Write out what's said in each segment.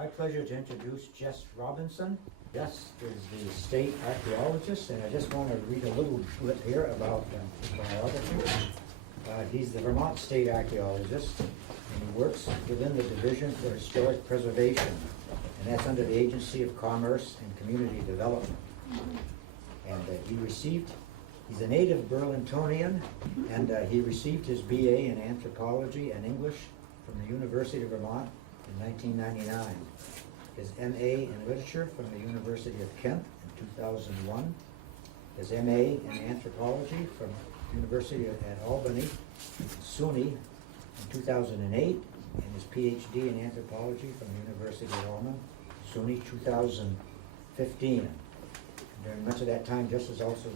My pleasure to introduce Jess Robinson. Jess is the state archaeologist, and I just want to read a little blip here about his biography. He's the Vermont state archaeologist, and he works within the Division for Historic Preservation, and that's under the Agency of Commerce and Community Development. And he's a native Burlingtonian, and he received his BA in Anthropology and English from the University of Vermont in 1999. His MA in Literature from the University of Kent in 2001. His MA in Anthropology from University at Albany, SUNY in 2008, and his PhD in Anthropology from the University of Vermont, SUNY 2015. During much of that time, Jess was also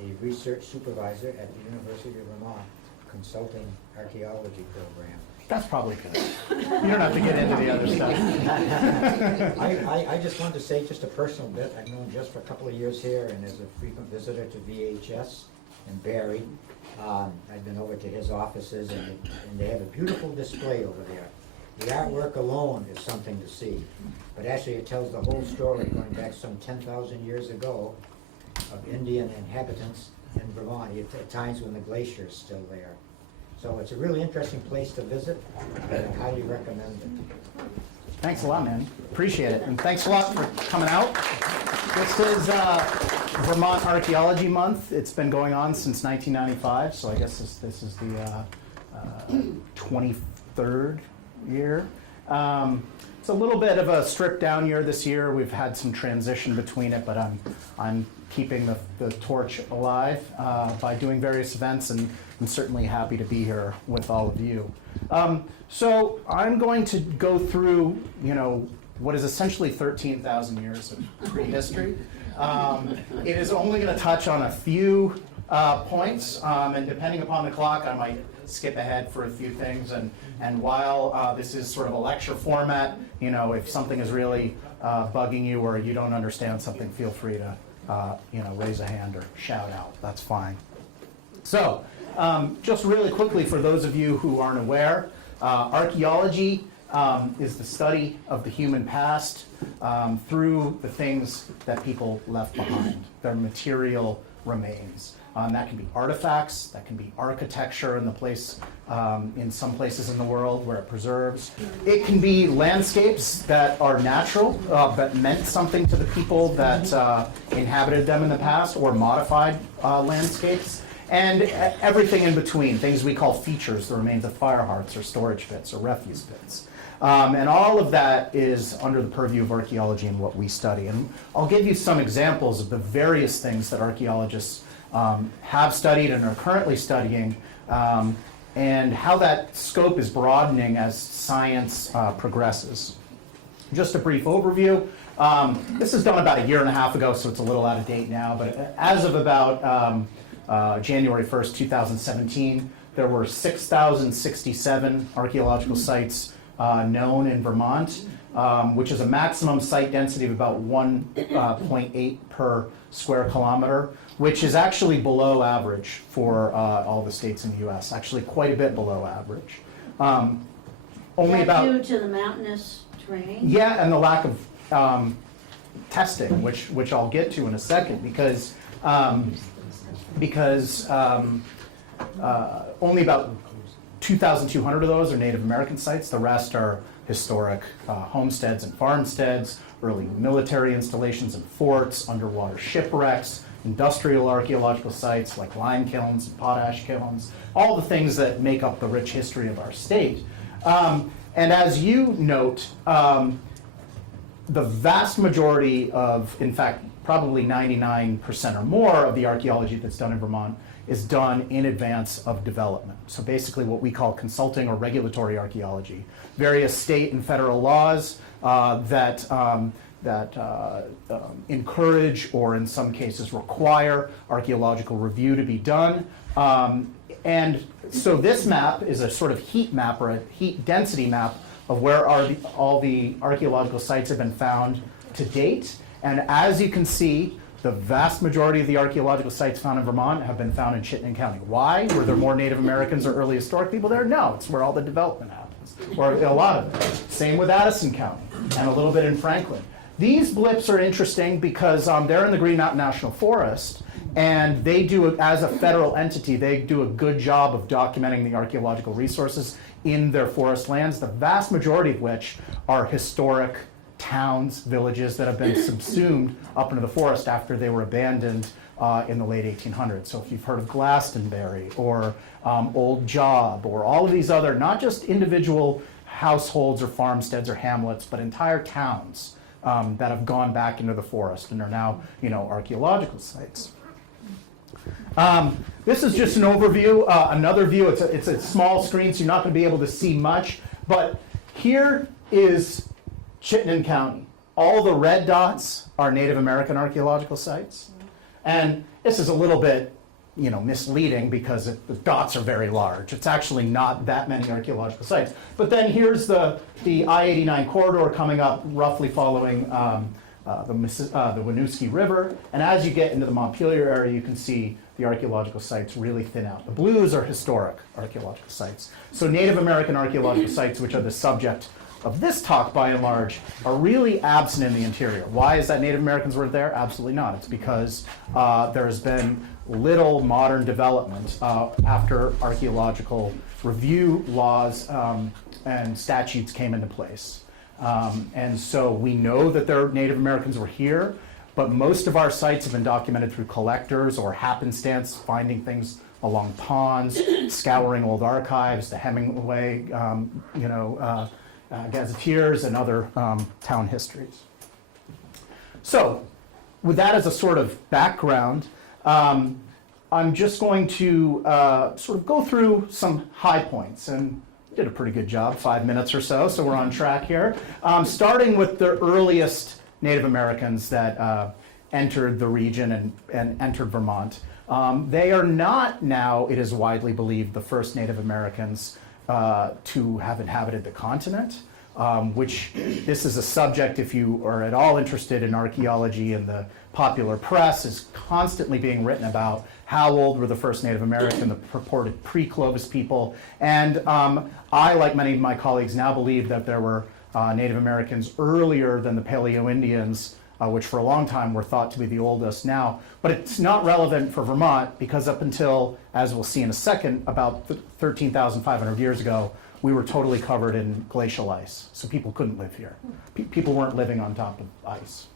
a research supervisor at the University of Vermont Consulting Archaeology Program. That's probably good. You don't have to get into the other stuff. I just wanted to say just a personal bit. I've known Jess for a couple of years here, and as a frequent visitor to VHS in Barrie. I've been over to his offices, and they have a beautiful display over there. The artwork alone is something to see, but actually it tells the whole story going back some 10,000 years ago of Indian inhabitants in Vermont at times when the glacier is still there. So it's a really interesting place to visit, and I highly recommend it. Thanks a lot, man. Appreciate it. And thanks a lot for coming out. This is Vermont Archaeology Month. It's been going on since 1995, so I guess this is the 23rd year. It's a little bit of a stripped down year this year. We've had some transition between it, but I'm keeping the torch alive by doing various events, and I'm certainly happy to be here with all of you. So I'm going to go through, what is essentially 13,000 years of prehistory. It is only going to touch on a few points, and depending upon the clock, I might skip ahead for a few things. And while this is sort of a lecture format, if something is really bugging you or you don't understand something, feel free to raise a hand or shout out. That's fine. So, just really quickly, for those of you who aren't aware, archaeology is the study of the human past through the things that people left behind, their material remains. That can be artifacts, that can be architecture in some places in the world where it preserves. It can be landscapes that are natural, that meant something to the people that inhabited them in the past, or modified landscapes. And everything in between, things we call features, the remains of fire hearths or storage pits or refuse pits. And all of that is under the purview of archaeology and what we study. And I'll give you some examples of the various things that archaeologists have studied and are currently studying, and how that scope is broadening as science progresses. Just a brief overview. This is done about a year and a half ago, so it's a little out of date now, but as of about January 1st, 2017, there were 6,067 archaeological sites known in Vermont, which is a maximum site density of about 1.8 per square kilometer, which is actually below average for all the states in the U.S., actually quite a bit below average. Only about due to the mountainous terrain? Yeah, and the lack of testing, which I'll get to in a second, because only about 2,200 of those are Native American sites. The rest are historic homesteads and farmsteads, early military installations and forts, underwater shipwrecks, industrial archaeological sites like lime kilns and potash kilns, all the things that make up the rich history of our state. And as you note, the vast majority of, in fact, probably 99% or more of the archaeology that's done in Vermont is done in advance of development. So basically what we call consulting or regulatory archaeology. Various state and federal laws that encourage, or in some cases require, archaeological review to be done. And so this map is a sort of heat map, or a heat density map, of where all the archaeological sites have been found to date. And as you can see, the vast majority of the archaeological sites found in Vermont have been found in Chittenden County. Why? Were there more Native Americans or early historic people there? No, it's where all the development happened. or a lot of it. Same with Addison County, and a little bit in Franklin. These blips are interesting because they're in the Green Mountain National Forest, and they do, as a federal entity, they do a good job of documenting the archaeological resources in their forest lands, the vast majority of which are historic towns, villages that have been subsumed up into the forest after they were abandoned in the late 1800s. So if you've heard of Glastonbury or Old Job or all of these other, not just individual households or farmsteads or hamlets, but entire towns that have gone back into the forest and are now, archaeological sites. This is just an overview, another view. It's a small screen, so you're not going to be able to see much. But here is Chittenden County. All the red dots are Native American archaeological sites. And this is a little bit, misleading because the dots are very large. It's actually not that many archaeological sites. But then here's the I-89 corridor coming up, roughly following the Winooski River. And as you get into the Montpelier area, you can see the archaeological sites really thin out. The blues are historic archaeological sites. So Native American archaeological sites, which are the subject of this talk by and large, are really absent in the interior. Why is that Native Americans weren't there? Absolutely not. It's because there has been little modern development after archaeological review laws and statutes came into place. And so we know that there Native Americans were here, but most of our sites have been documented through collectors or happenstance, finding things along ponds, scouring old archives, the Hemingway, gazetteers, and other town histories. So, with that as a sort of background, I'm just going to sort of go through some high points, and did a pretty good job, 5 minutes or so, so we're on track here. Starting with the earliest Native Americans that entered the region and entered Vermont. They are not now, it is widely believed, the first Native Americans to have inhabited the continent, which this is a subject, if you are at all interested in archaeology, and the popular press is constantly being written about how old were the first Native American, the purported pre-Clovis people. And I, like many of my colleagues, now believe that there were Native Americans earlier than the Paleo-Indians, which for a long time were thought to be the oldest now. But it's not relevant for Vermont because up until, as we'll see in a second, about 13,500 years ago, we were totally covered in glacial ice. So people couldn't live here. People weren't living on top of ice.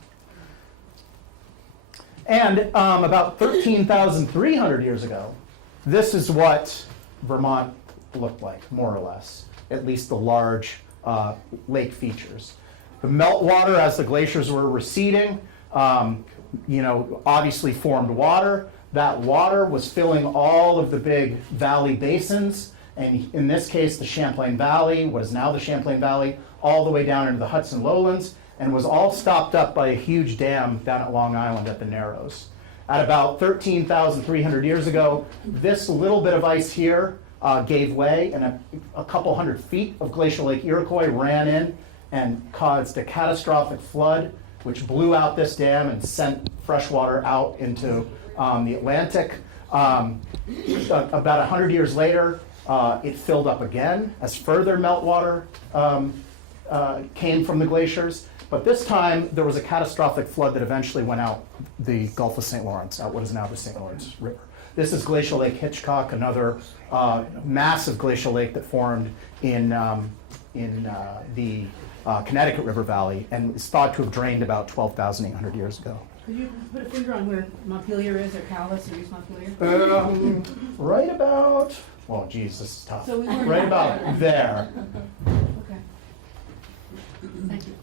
And about 13,300 years ago, this is what Vermont looked like, more or less, at least the large lake features. The meltwater, as the glaciers were receding, obviously formed water. That water was filling all of the big valley basins, and in this case, the Champlain Valley, what is now the Champlain Valley, all the way down into the Hudson Lowlands, and was all stopped up by a huge dam down at Long Island at the Narrows. At about 13,300 years ago, this little bit of ice here gave way, and a couple hundred feet of glacial Lake Iroquois ran in and caused a catastrophic flood, which blew out this dam and sent fresh water out into the Atlantic. About 100 years later, it filled up again as further meltwater came from the glaciers. But this time, there was a catastrophic flood that eventually went out the Gulf of St. Lawrence, out what is now the St. Lawrence River. This is Glacial Lake Hitchcock, another massive glacial lake that formed in the Connecticut River Valley and is thought to have drained about 12,800 years ago. Could you put a finger on where Montpelier is, or Cowlitz, or East Montpelier? Right about, well, geez, this is tough. So we weren't Right that about there. Okay. Thank you.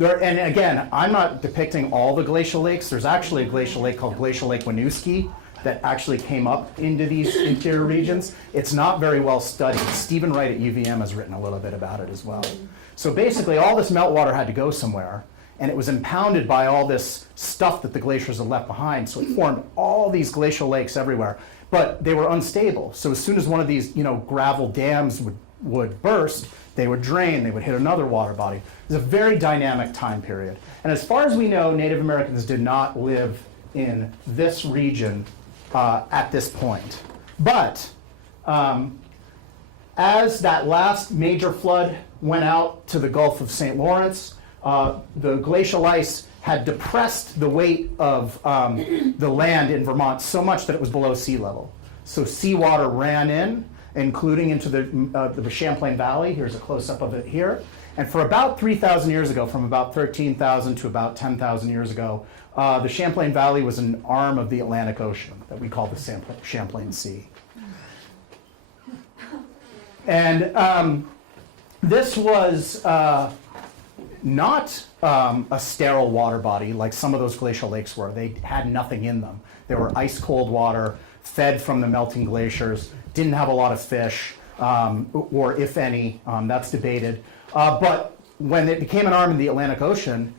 And again, I'm not depicting all the glacial lakes. There's actually a glacial lake called Glacial Lake Winooski that actually came up into these interior regions. It's not very well studied. Stephen Wright at UVM has written a little bit about it as well. So basically, all this meltwater had to go somewhere, and it was impounded by all this stuff that the glaciers had left behind. So it formed all these glacial lakes everywhere, but they were unstable. So as soon as one of these, gravel dams would burst, they would drain, they would hit another water body. It was a very dynamic time period. And as far as we know, Native Americans did not live in this region at this point. But as that last major flood went out to the Gulf of St. Lawrence, the glacial ice had depressed the weight of the land in Vermont so much that it was below sea level. So seawater ran in, including into the Champlain Valley. Here's a close-up of it here. And for about 3,000 years ago, from about 13,000 to about 10,000 years ago, the Champlain Valley was an arm of the Atlantic Ocean that we call the Champlain Sea. And this was not a sterile water body like some of those glacial lakes were. They had nothing in them. They were ice-cold water, fed from the melting glaciers, didn't have a lot of fish, or if any, that's debated. But when it became an arm of the Atlantic Ocean,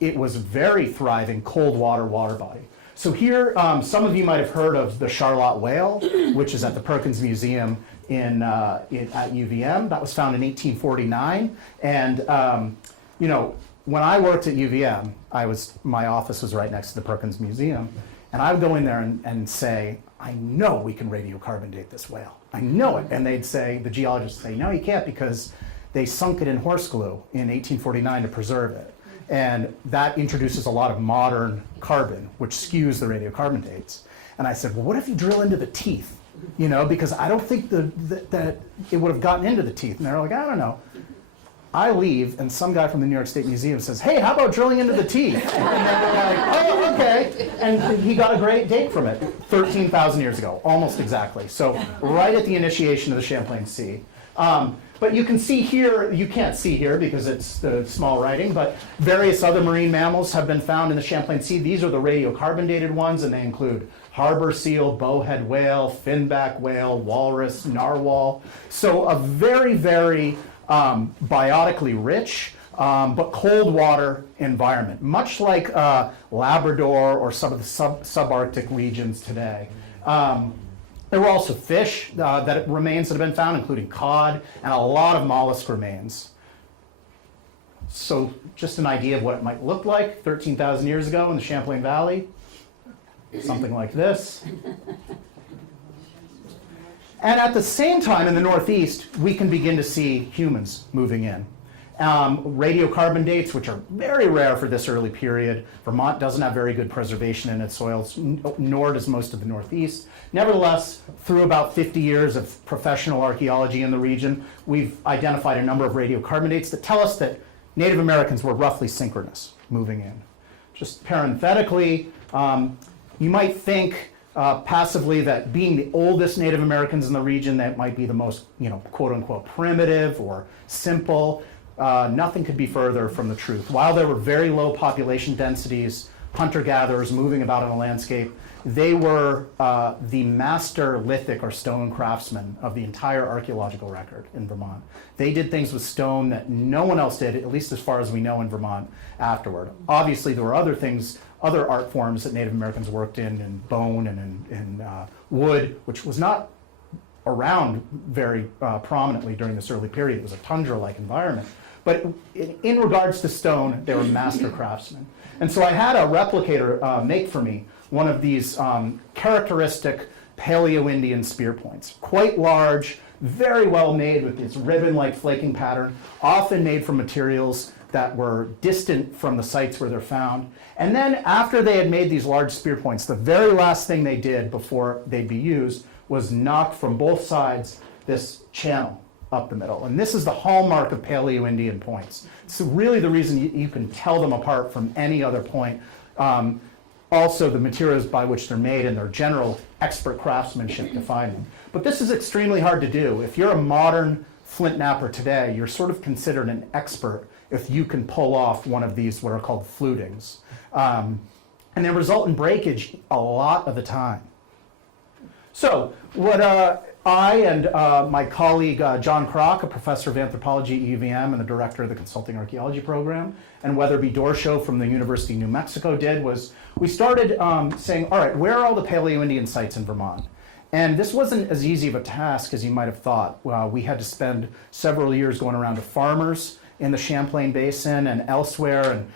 it was a very thriving cold water body. So here, some of you might have heard of the Charlotte whale, which is at the Perkins Museum at UVM. That was found in 1849. And when I worked at UVM, my office was right next to the Perkins Museum, and I would go in there and say, I know we can radiocarbon date this whale. I know it. And they'd say, the geologists say, no, you can't, because they sunk it in horse glue in 1849 to preserve it. And that introduces a lot of modern carbon, which skews the radiocarbon dates. And I said, well, what if you drill into the teeth? Because I don't think that it would have gotten into the teeth. And they're like, I don't know. I leave, and some guy from the New York State Museum says, hey, how about drilling into the teeth? And they're like, oh, okay. And he got a great date from it, 13,000 years ago, almost exactly. So right at the initiation of the Champlain Sea. But you can see here, you can't see here because it's the small writing, but various other marine mammals have been found in the Champlain Sea. These are the radiocarbon dated ones, and they include harbor seal, bowhead whale, finback whale, walrus, narwhal. So a very, very biotically rich, but cold water environment, much like Labrador or some of the subarctic regions today. There were also fish remains that have been found, including cod, and a lot of mollusk remains. So just an idea of what it might look like 13,000 years ago in the Champlain Valley. Something like this. And at the same time, in the Northeast, we can begin to see humans moving in. Radiocarbon dates, which are very rare for this early period. Vermont doesn't have very good preservation in its soils, nor does most of the Northeast. Nevertheless, through about 50 years of professional archaeology in the region, we've identified a number of radiocarbon dates that tell us that Native Americans were roughly synchronous moving in. Just parenthetically, you might think passively that being the oldest Native Americans in the region, that might be the most, quote unquote, primitive or simple. Nothing could be further from the truth. While there were very low population densities, hunter-gatherers moving about in a landscape, they were the master lithic or stone craftsmen of the entire archaeological record in Vermont. They did things with stone that no one else did, at least as far as we know in Vermont afterward. Obviously, there were other art forms that Native Americans worked in bone and in wood, which was not around very prominently during this early period. It was a tundra-like environment. But in regards to stone, they were master craftsmen. And so I had a replicator make for me one of these characteristic Paleo-Indian spear points. Quite large, very well made with this ribbon-like flaking pattern, often made from materials that were distant from the sites where they're found. And then after they had made these large spear points, the very last thing they did before they'd be used was knock from both sides this channel up the middle. And this is the hallmark of Paleo-Indian points. It's really the reason you can tell them apart from any other point. Also, the materials by which they're made and their general expert craftsmanship define them. But this is extremely hard to do. If you're a modern flint knapper today, you're sort of considered an expert if you can pull off one of these what are called flutings. And they result in breakage a lot of the time. So what I and my colleague John Kroc, a professor of anthropology at UVM and the director of the Consulting Archaeology Program, and Weatherby Dorshow from the University of New Mexico did was we started saying, all right, where are all the Paleo-Indian sites in Vermont? And this wasn't as easy of a task as you might have thought. We had to spend several years going around to farmers in the Champlain Basin and elsewhere, and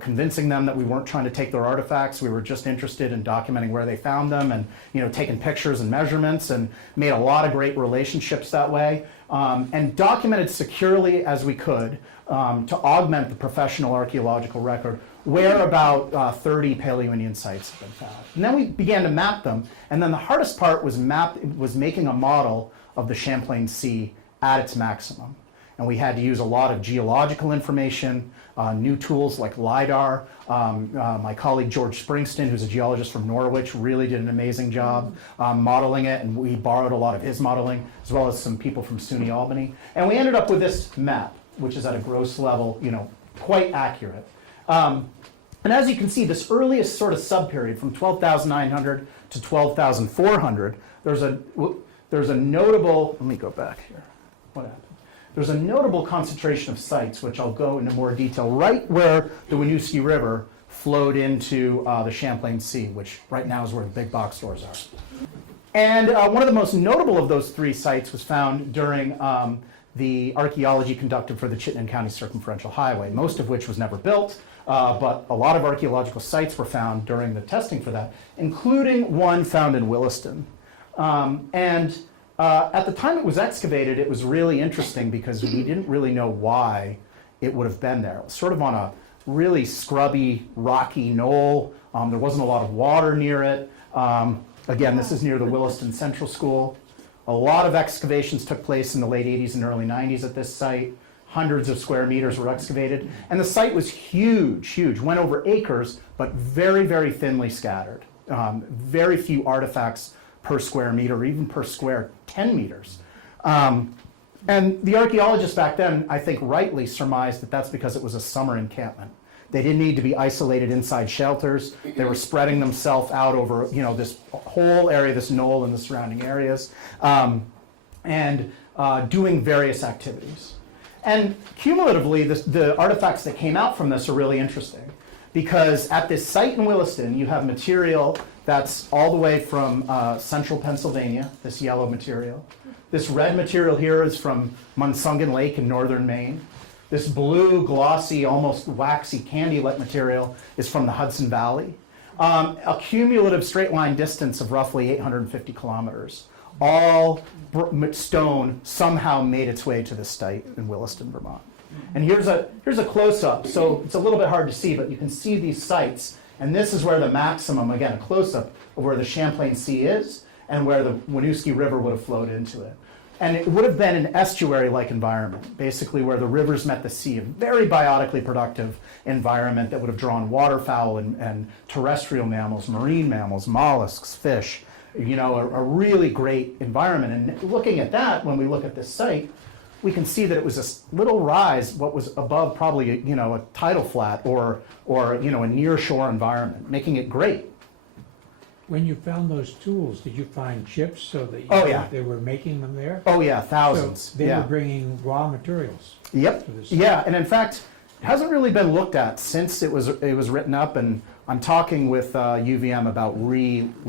convincing them that we weren't trying to take their artifacts. We were just interested in documenting where they found them and taking pictures and measurements, and made a lot of great relationships that way, and documented securely as we could to augment the professional archaeological record where about 30 Paleo-Indian sites have been found. And then we began to map them, and then the hardest part was making a model of the Champlain Sea at its maximum. And we had to use a lot of geological information, new tools like LIDAR. My colleague George Springston, who's a geologist from Norwich, really did an amazing job modeling it, and we borrowed a lot of his modeling, as well as some people from SUNY Albany. And we ended up with this map, which is at a gross level, quite accurate. And as you can see, this earliest sort of subperiod from 12,900 to 12,400, there's a notable, let me go back here, what happened? There's a notable concentration of sites, which I'll go into more detail, right where the Winooski River flowed into the Champlain Sea, which right now is where the big box stores are. And one of the most notable of those three sites was found during the archaeology conducted for the Chittenden County Circumferential Highway, most of which was never built, but a lot of archaeological sites were found during the testing for that, including one found in Williston. At the time it was excavated, it was really interesting because we didn't really know why it would have been there. It was sort of on a really scrubby, rocky knoll. There wasn't a lot of water near it. Again, this is near the Williston Central School. A lot of excavations took place in the late 80s and early 90s at this site. Hundreds of square meters were excavated. And the site was huge, went over acres, but very, very thinly scattered. Very few artifacts per square meter, or even per square 10 meters. And the archaeologists back then, I think rightly surmised that that's because it was a summer encampment. They didn't need to be isolated inside shelters. They were spreading themselves out over this whole area, this knoll and the surrounding areas, and doing various activities. And cumulatively, the artifacts that came out from this are really interesting, because at this site in Williston, you have material that's all the way from central Pennsylvania, this yellow material. This red material here is from Munsungan Lake in northern Maine. This blue, glossy, almost waxy candy-like material is from the Hudson Valley. A cumulative straight line distance of roughly 850 kilometers. All stone somehow made its way to this site in Williston, Vermont. And here's a close-up, so it's a little bit hard to see, but you can see these sites, and this is where the maximum, again, a close-up of where the Champlain Sea is and where the Winooski River would have flowed into it. And it would have been an estuary-like environment, basically where the rivers met the sea, a very biotically productive environment that would have drawn waterfowl and terrestrial mammals, marine mammals, mollusks, fish, a really great environment. And looking at that, when we look at this site, we can see that it was a little rise, what was above probably a tidal flat or a near shore environment, making it great. When you found those tools, did you find chips so that they were making them there? Oh yeah, thousands. So they were bringing raw materials. Yep. To this Yeah, and in fact, it hasn't really been looked at since it was written up, and I'm talking with UVM about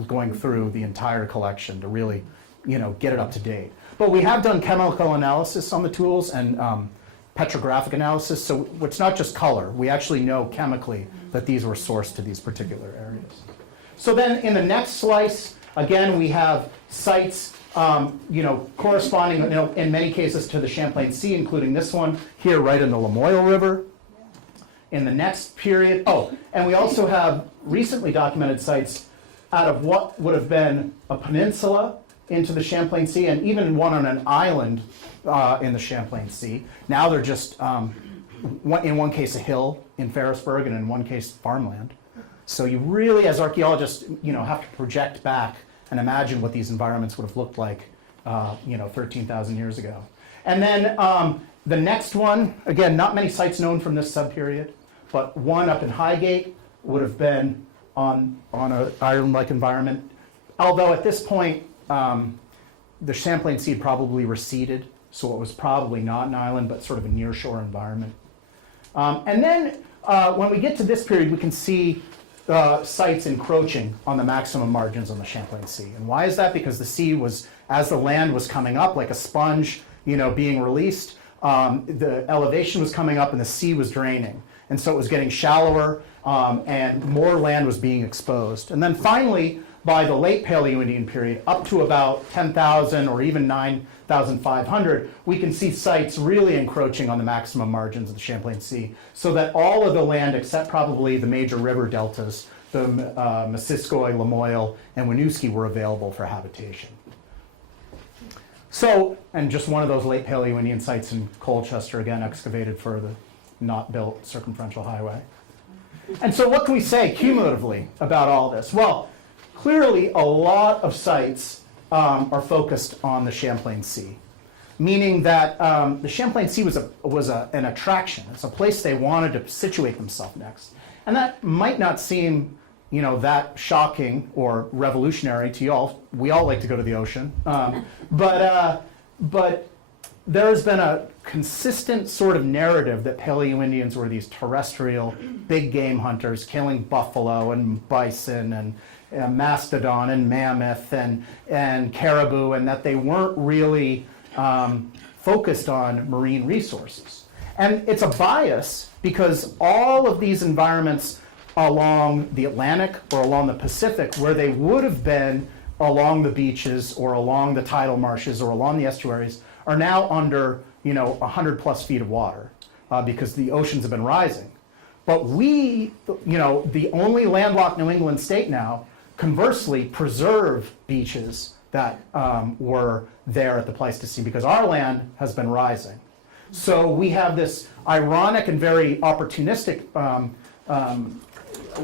going through the entire collection to really, get it up to date. But we have done chemical analysis on the tools and petrographic analysis, so it's not just color. We actually know chemically that these were sourced to these particular areas. So then in the next slice, again, we have sites, corresponding, in many cases to the Champlain Sea, including this one here right in the Lamoille River. In the next period, and we also have recently documented sites out of what would have been a peninsula into the Champlain Sea, and even one on an island in the Champlain Sea. Now they're just, in one case, a hill in Ferrisburg, and in one case, farmland. So you really, as archaeologists, have to project back and imagine what these environments would have looked like, 13,000 years ago. And then the next one, again, not many sites known from this subperiod, but one up in Highgate would have been on an island-like environment. Although at this point, the Champlain Sea had probably receded, so it was probably not an island, but sort of a near-shore environment. And then when we get to this period, we can see sites encroaching on the maximum margins on the Champlain Sea. And why is that? Because the sea was, as the land was coming up, like a sponge, being released, the elevation was coming up and the sea was draining. And so it was getting shallower and more land was being exposed. And then finally, by the late Paleo-Indian period, up to about 10,000 or even 9,500, we can see sites really encroaching on the maximum margins of the Champlain Sea, so that all of the land, except probably the major river deltas, the Missisquoi, Lamoille, and Winooski, were available for habitation. So, and just one of those late Paleo-Indian sites in Colchester, again, excavated for the not built circumferential highway. And so what can we say cumulatively about all this? Well, clearly a lot of sites are focused on the Champlain Sea, meaning that the Champlain Sea was an attraction. It's a place they wanted to situate themselves next. And that might not seem, you know, that shocking or revolutionary to you all. We all like to go to the ocean. But there's been a consistent sort of narrative that Paleo-Indians were these terrestrial big game hunters killing buffalo and bison and mastodon and mammoth and caribou, and that they weren't really focused on marine resources. And it's a bias because all of these environments along the Atlantic or along the Pacific, where they would have been along the beaches or along the tidal marshes or along the estuaries, are now under, you know, 100 plus feet of water because the oceans have been rising. But we, you know, the only landlocked New England state now, conversely preserve beaches that were there at the Pleistocene because our land has been rising. So we have this ironic and very opportunistic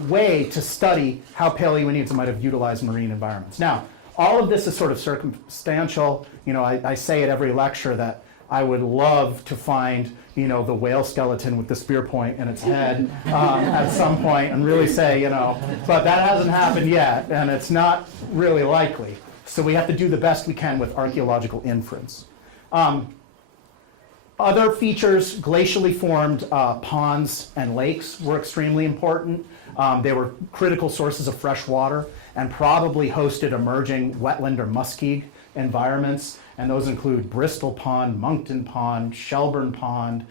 way to study how Paleo-Indians might have utilized marine environments. Now, all of this is sort of circumstantial. You know, I say at every lecture that I would love to find, you know, the whale skeleton with the spear point in its head at some point and really say, you know, but that hasn't happened yet, and it's not really likely. So we have to do the best we can with archaeological inference. Other features, glacially formed ponds and lakes were extremely important. They were critical sources of fresh water and probably hosted emerging wetland or muskeg environments. And those include Bristol Pond, Moncton Pond, Shelburne Pond,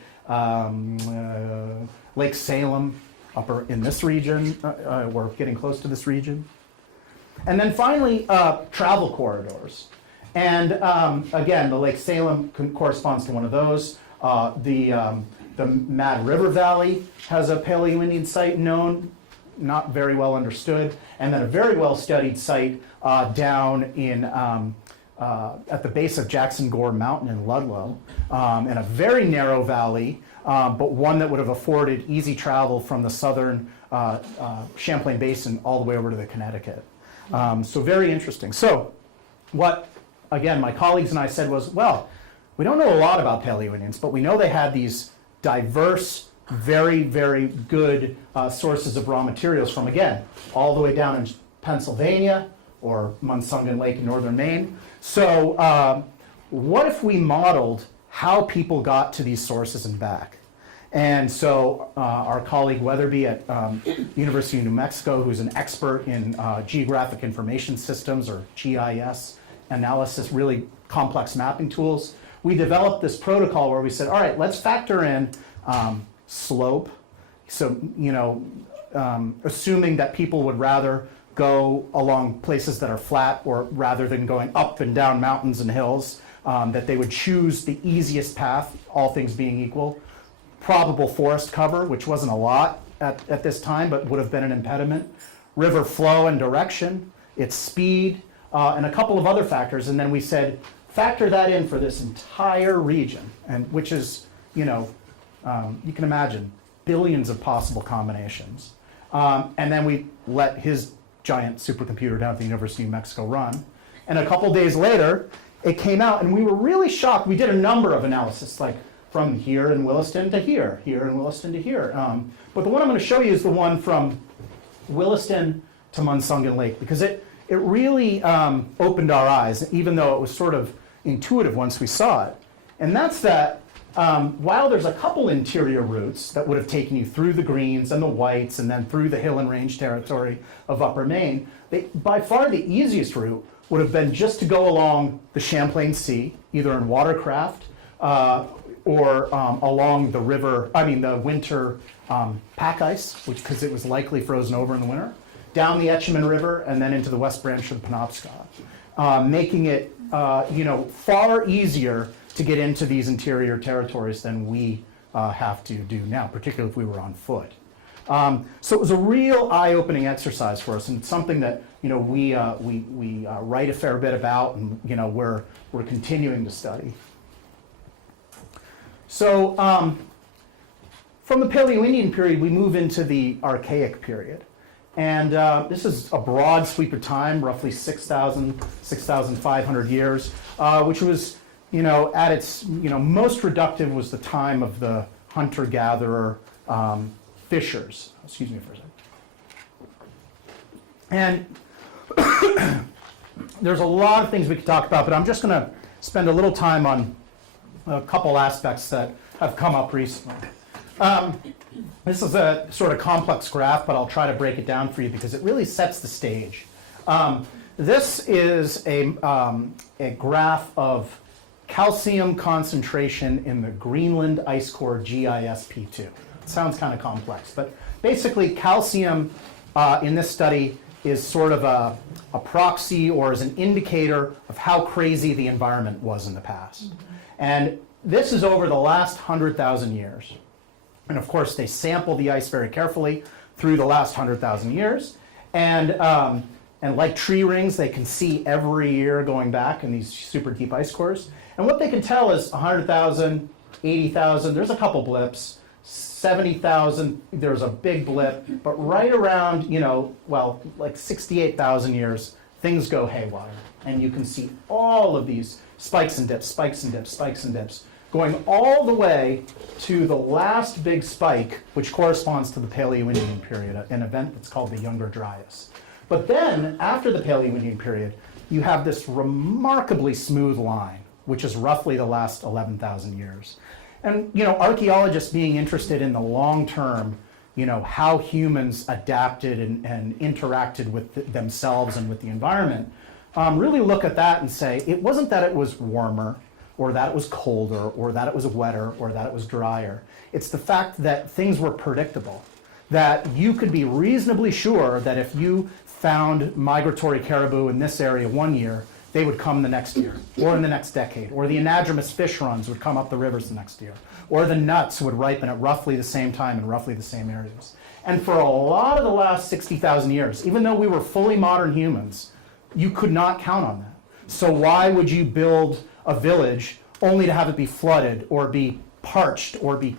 Lake Salem, upper in this region. We're getting close to this region. And then finally, travel corridors. And again, the Lake Salem corresponds to one of those. The Mad River Valley has a Paleo-Indian site known, not very well understood, and then a very well studied site down in at the base of Jackson Gore Mountain in Ludlow, in a very narrow valley, but one that would have afforded easy travel from the southern Champlain Basin all the way over to the Connecticut. So very interesting. So what, again, my colleagues and I said was, well, we don't know a lot about Paleo-Indians, but we know they had these diverse, very, very good sources of raw materials from, again, all the way down in Pennsylvania or Monsungan Lake in northern Maine. So what if we modeled how people got to these sources and back? And so our colleague Weatherby at University of New Mexico, who's an expert in geographic information systems or GIS analysis, really complex mapping tools, we developed this protocol where we said, all right, let's factor in slope. So, you know, assuming that people would rather go along places that are flat or rather than going up and down mountains and hills, that they would choose the easiest path, all things being equal. Probable forest cover, which wasn't a lot at this time, but would have been an impediment. River flow and direction, its speed, and a couple of other factors. And then we said, factor that in for this entire region, and which is, you know, you can imagine billions of possible combinations. And then we let his giant supercomputer down at the University of New Mexico run. And a couple days later, it came out, and we were really shocked. We did a number of analysis, like from here in Williston to here in Williston to here. But the one I'm going to show you is the one from Williston to Monsungan Lake, because it really opened our eyes, even though it was sort of intuitive once we saw it. And that's that while there's a couple interior routes that would have taken you through the greens and the whites and then through the hill and range territory of Upper Maine, by far the easiest route would have been just to go along the Champlain Sea, either in watercraft or along the river, the winter pack ice, because it was likely frozen over in the winter, down the Etchemin River, and then into the West Branch of the Penobscot, making it far easier to get into these interior territories than we have to do now, particularly if we were on foot. So it was a real eye-opening exercise for us, and something that we write a fair bit about, and we're continuing to study. So from the Paleo-Indian period, we move into the Archaic period. And this is a broad sweep of time, roughly 6,500 years, which was, at its most reductive was the time of the hunter-gatherer fishers. Excuse me for a second. And there's a lot of things we could talk about, but I'm just going to spend a little time on a couple aspects that have come up recently. This is a sort of complex graph, but I'll try to break it down for you because it really sets the stage. This is a graph of calcium concentration in the Greenland ice core GISP2. It sounds kind of complex, but basically calcium in this study is sort of a proxy or is an indicator of how crazy the environment was in the past. And this is over the last 100,000 years. And of course, they sample the ice very carefully through the last 100,000 years. And like tree rings, they can see every year going back in these super deep ice cores. And what they can tell is 100,000, 80,000, there's a couple blips, 70,000, there's a big blip, but right around, like 68,000 years, things go haywire. And you can see all of these spikes and dips, spikes and dips, spikes and dips, going all the way to the last big spike, which corresponds to the Paleo-Indian period, an event that's called the Younger Dryas. But then, after the Paleo-Indian period, you have this remarkably smooth line, which is roughly the last 11,000 years. And archaeologists being interested in the long term, how humans adapted and interacted with themselves and with the environment, really look at that and say, it wasn't that it was warmer, or that it was colder, or that it was wetter, or that it was drier. It's the fact that things were predictable, that you could be reasonably sure that if you found migratory caribou in this area one year, they would come the next year, or in the next decade, or the anadromous fish runs would come up the rivers the next year, or the nuts would ripen at roughly the same time in roughly the same areas. And for a lot of the last 60,000 years, even though we were fully modern humans, you could not count on that. So why would you build a village only to have it be flooded or be parched or be,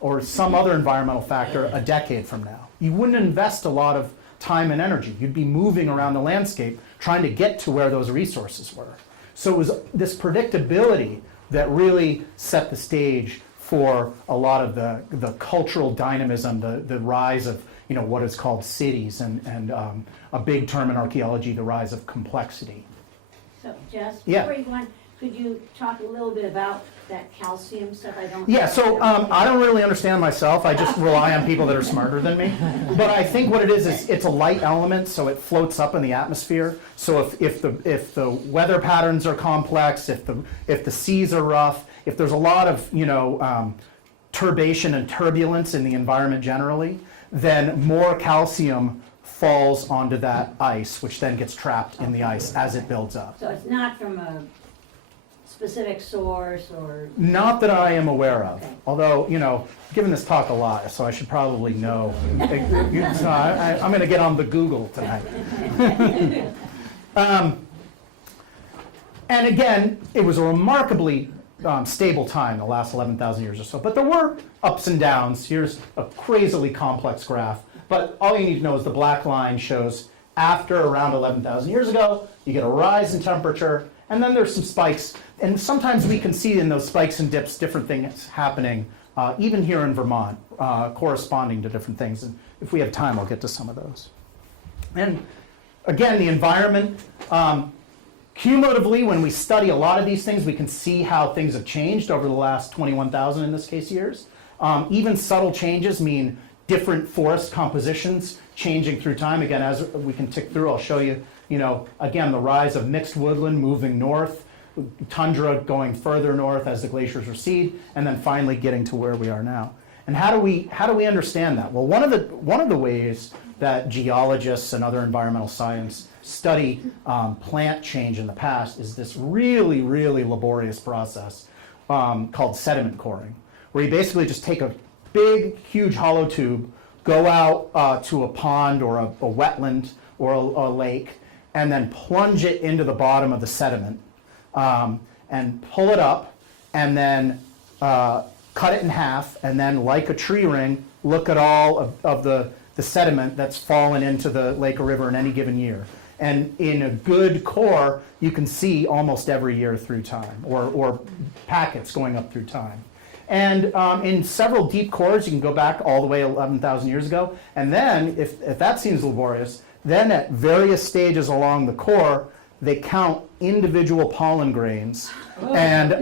or some other environmental factor a decade from now? You wouldn't invest a lot of time and energy. You'd be moving around the landscape trying to get to where those resources were. So it was this predictability that really set the stage for a lot of the cultural dynamism, the rise of what is called cities, and a big term in archaeology, the rise of complexity. So, Jess, Yeah. before you go on, could you talk a little bit about that calcium stuff? I don't. Yeah, so I don't really understand myself. I just rely on people that are smarter than me. But I think what it is it's a light element, so it floats up in the atmosphere. So if the weather patterns are complex, if the seas are rough, if there's a lot of turbation and turbulence in the environment generally, then more calcium falls onto that ice, which then gets trapped in the ice as it builds up. So it's not from a specific source or? Not that I am aware of. Okay. Although, I've given this talk a lot, so I should probably know. So I'm going to get on the Google tonight. And again, it was a remarkably stable time, the last 11,000 years or so. But there were ups and downs. Here's a crazily complex graph. But all you need to know is the black line shows after around 11,000 years ago, you get a rise in temperature, and then there's some spikes. And sometimes we can see in those spikes and dips different things happening, even here in Vermont, corresponding to different things. And if we have time, I'll get to some of those. And again, the environment, cumulatively, when we study a lot of these things, we can see how things have changed over the last 21,000, in this case, years. Even subtle changes mean different forest compositions changing through time. Again, as we can tick through, I'll show you, again, the rise of mixed woodland moving north, tundra going further north as the glaciers recede, and then finally getting to where we are now. And how do we understand that? Well, one of the ways that geologists and other environmental science study plant change in the past is this really, really laborious process called sediment coring, where you basically just take a big, huge hollow tube, go out to a pond or a wetland or a lake, and then plunge it into the bottom of the sediment, and pull it up, and then cut it in half, and then, like a tree ring, look at all of the sediment that's fallen into the lake or river in any given year. And in a good core, you can see almost every year through time, or packets going up through time. And in several deep cores, you can go back all the way 11,000 years ago. And then, if that seems laborious, then at various stages along the core, they count individual pollen grains and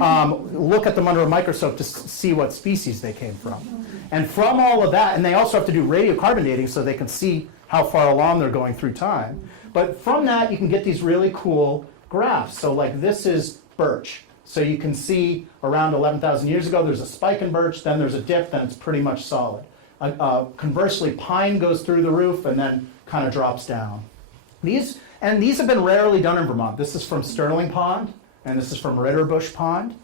look at them under a microscope to see what species they came from. And from all of that, and they also have to do radiocarbon dating so they can see how far along they're going through time. But from that, you can get these really cool graphs. So like this is birch. So you can see around 11,000 years ago, there's a spike in birch, then there's a dip, then it's pretty much solid. Conversely, pine goes through the roof and then kind of drops down. These have been rarely done in Vermont. This is from Sterling Pond, and this is from Ritterbush Pond.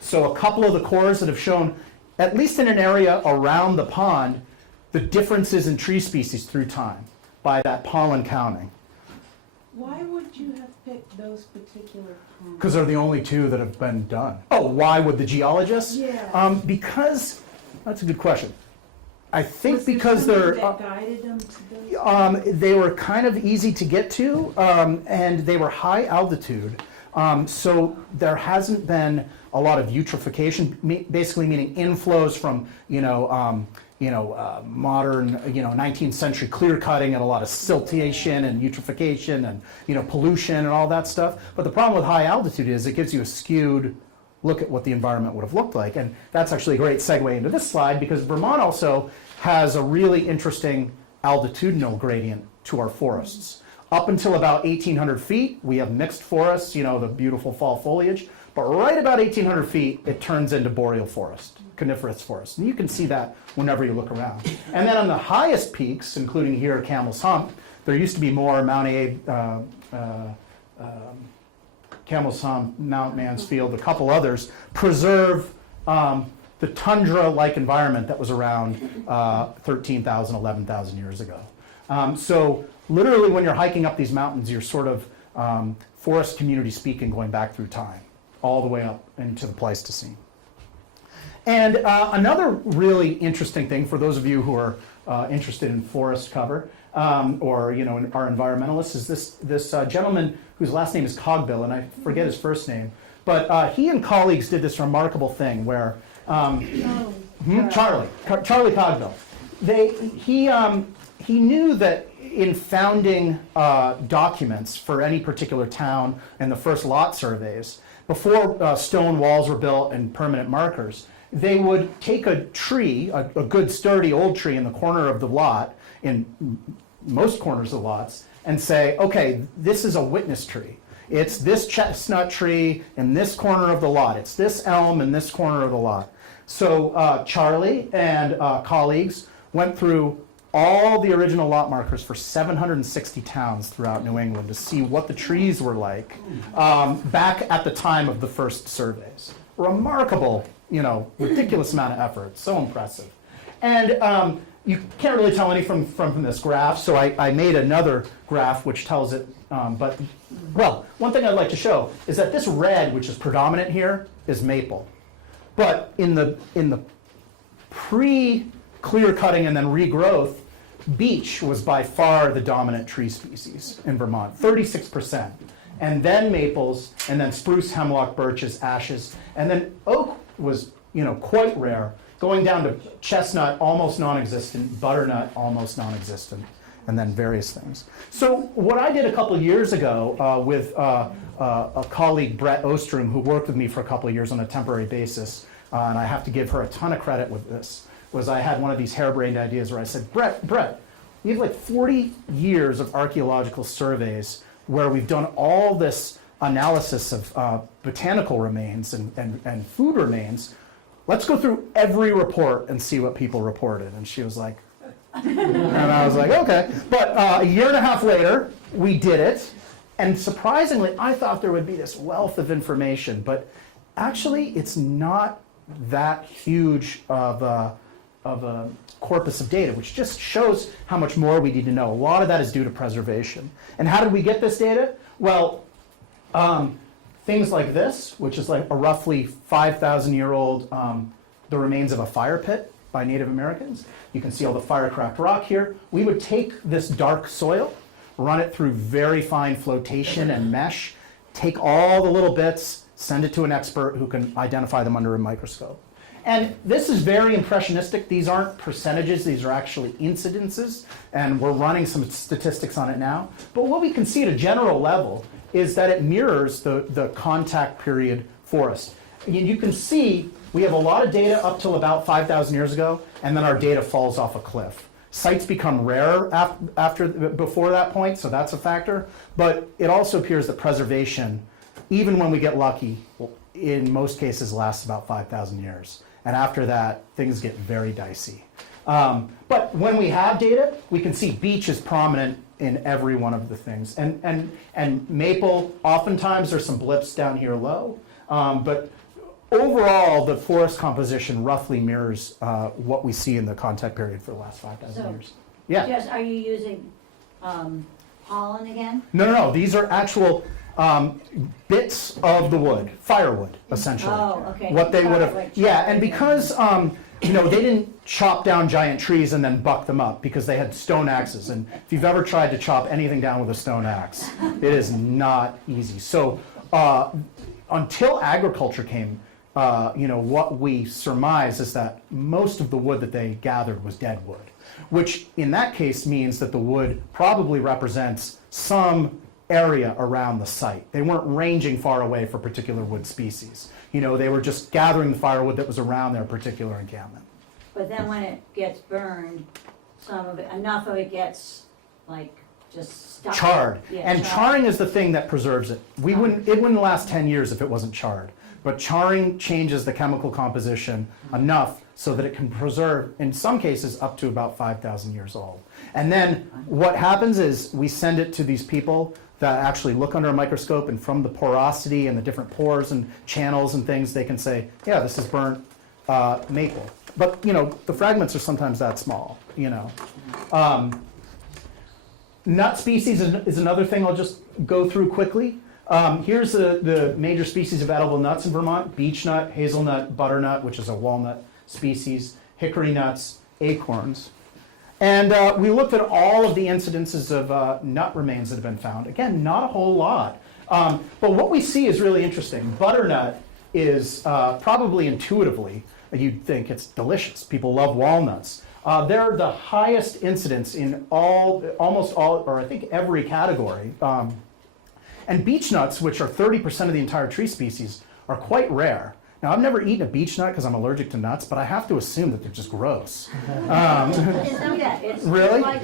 So a couple of the cores that have shown, at least in an area around the pond, the differences in tree species through time by that pollen counting. Why would you have picked those particular ponds? Because they're the only two that have been done. Oh, why would the geologists? Yeah. Because, that's a good question. I think Was there because something they're, that guided them to those? they were kind of easy to get to, and they were high altitude. So there hasn't been a lot of eutrophication, basically meaning inflows from, modern, 19th century clear cutting and a lot of siltation and eutrophication and, pollution and all that stuff. But the problem with high altitude is it gives you a skewed look at what the environment would have looked like. And that's actually a great segue into this slide, because Vermont also has a really interesting altitudinal gradient to our forests. Up until about 1,800 feet, we have mixed forests, the beautiful fall foliage. But right about 1,800 feet, it turns into boreal forest, coniferous forest. And you can see that whenever you look around. And then on the highest peaks, including here at Camel's Hump, there used to be more Mount Camel's Hump, Mount Mansfield, a couple others, preserve the tundra-like environment that was around 13,000, 11,000 years ago. So literally when you're hiking up these mountains, you're sort of forest community speaking going back through time, all the way up into the Pleistocene. And another really interesting thing for those of you who are interested in forest cover, or are environmentalists, is this gentleman whose last name is Cogbill, and I forget his first name, but he and colleagues did this remarkable thing where Charlie Cogbill, he knew that in founding documents for any particular town in the first lot surveys, before stone walls were built and permanent markers, they would take a tree, a good sturdy old tree in the corner of the lot, in most corners of lots, and say, okay, this is a witness tree. It's this chestnut tree in this corner of the lot. It's this elm in this corner of the lot. So Charlie and colleagues went through all the original lot markers for 760 towns throughout New England to see what the trees were like back at the time of the first surveys. Remarkable, ridiculous amount of effort. So impressive. And you can't really tell anything from this graph, so I made another graph which tells it. Well, one thing I'd like to show is that this red, which is predominant here, is maple. But in the pre-clear cutting and then regrowth, beech was by far the dominant tree species in Vermont, 36%. And then maples, and then spruce, hemlock, birches, ashes, and then oak was, quite rare, going down to chestnut, almost non-existent, butternut, almost non-existent, and then various things. So what I did a couple of years ago with a colleague, Brett Ostrom, who worked with me for a couple of years on a temporary basis, and I have to give her a ton of credit with this, was I had one of these harebrained ideas where I said, Brett, we have like 40 years of archaeological surveys where we've done all this analysis of botanical remains and food remains. Let's go through every report and see what people reported. And she was like, and I was like, okay. But a year and a half later, we did it. And surprisingly, I thought there would be this wealth of information, but actually it's not that huge of a corpus of data, which just shows how much more we need to know. A lot of that is due to preservation. And how did we get this data? Well, things like this, which is like a roughly 5,000-year-old, the remains of a fire pit by Native Americans. You can see all the fire-cracked rock here. We would take this dark soil, run it through very fine flotation and mesh, take all the little bits, send it to an expert who can identify them under a microscope. And this is very impressionistic. These aren't percentages, these are actually incidences, and we're running some statistics on it now. But what we can see at a general level is that it mirrors the contact period forest. And you can see we have a lot of data up till about 5,000 years ago, and then our data falls off a cliff. Sites become rarer before that point, so that's a factor. But it also appears that preservation, even when we get lucky, in most cases lasts about 5,000 years. And after that, things get very dicey. But when we have data, we can see beech is prominent in every one of the things. And maple, oftentimes there's some blips down here low. But overall, the forest composition roughly mirrors what we see in the contact period for the last 5,000 years. Yeah. Just, are you using pollen again? No. These are actual bits of the wood, firewood, essentially. Oh, okay. What they would have, Like yeah, chopped and because they didn't chop down giant trees and then buck them up because they had stone axes. And if you've ever tried to chop anything down with a stone axe, it is not easy. So until agriculture came, what we surmise is that most of the wood that they gathered was dead wood, which in that case means that the wood probably represents some area around the site. They weren't ranging far away for particular wood species. They were just gathering the firewood that was around their particular encampment. But then when it gets burned, enough of it gets like just stuck. Charred. Yeah, And charring is the thing that preserves it. It wouldn't last 10 years if it wasn't charred. But charring changes the chemical composition enough so that it can preserve, in some cases, up to about 5,000 years old. And then what happens is we send it to these people that actually look under a microscope, and from the porosity and the different pores and channels and things, they can say, yeah, this is burnt maple. But, the fragments are sometimes that small, Nut species is another thing I'll just go through quickly. Here's the major species of edible nuts in Vermont: beech nut, hazelnut, butternut, which is a walnut species, hickory nuts, acorns. And we looked at all of the incidences of nut remains that have been found. Again, not a whole lot. But what we see is really interesting. Butternut is probably intuitively, you'd think it's delicious. People love walnuts. They're the highest incidence in almost all, or I think every category. And beech nuts, which are 30% of the entire tree species, are quite rare. Now, I've never eaten a beech nut because I'm allergic to nuts, but I have to assume that they're just gross. It's Really? like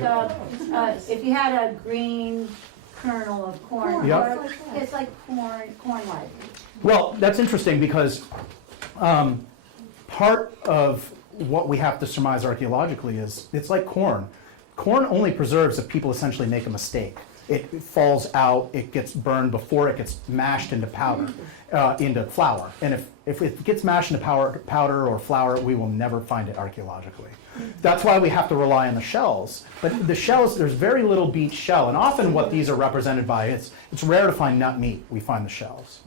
if you had a green kernel of corn, Yep. it's like corn-like. Well, that's interesting because part of what we have to surmise archaeologically is it's like corn. Corn only preserves if people essentially make a mistake. It falls out, it gets burned before it gets mashed into powder, into flour. And if it gets mashed into powder or flour, we will never find it archaeologically. That's why we have to rely on the shells. But the shells, there's very little beech shell, and often what these are represented by, it's rare to find nut meat, we find the shells.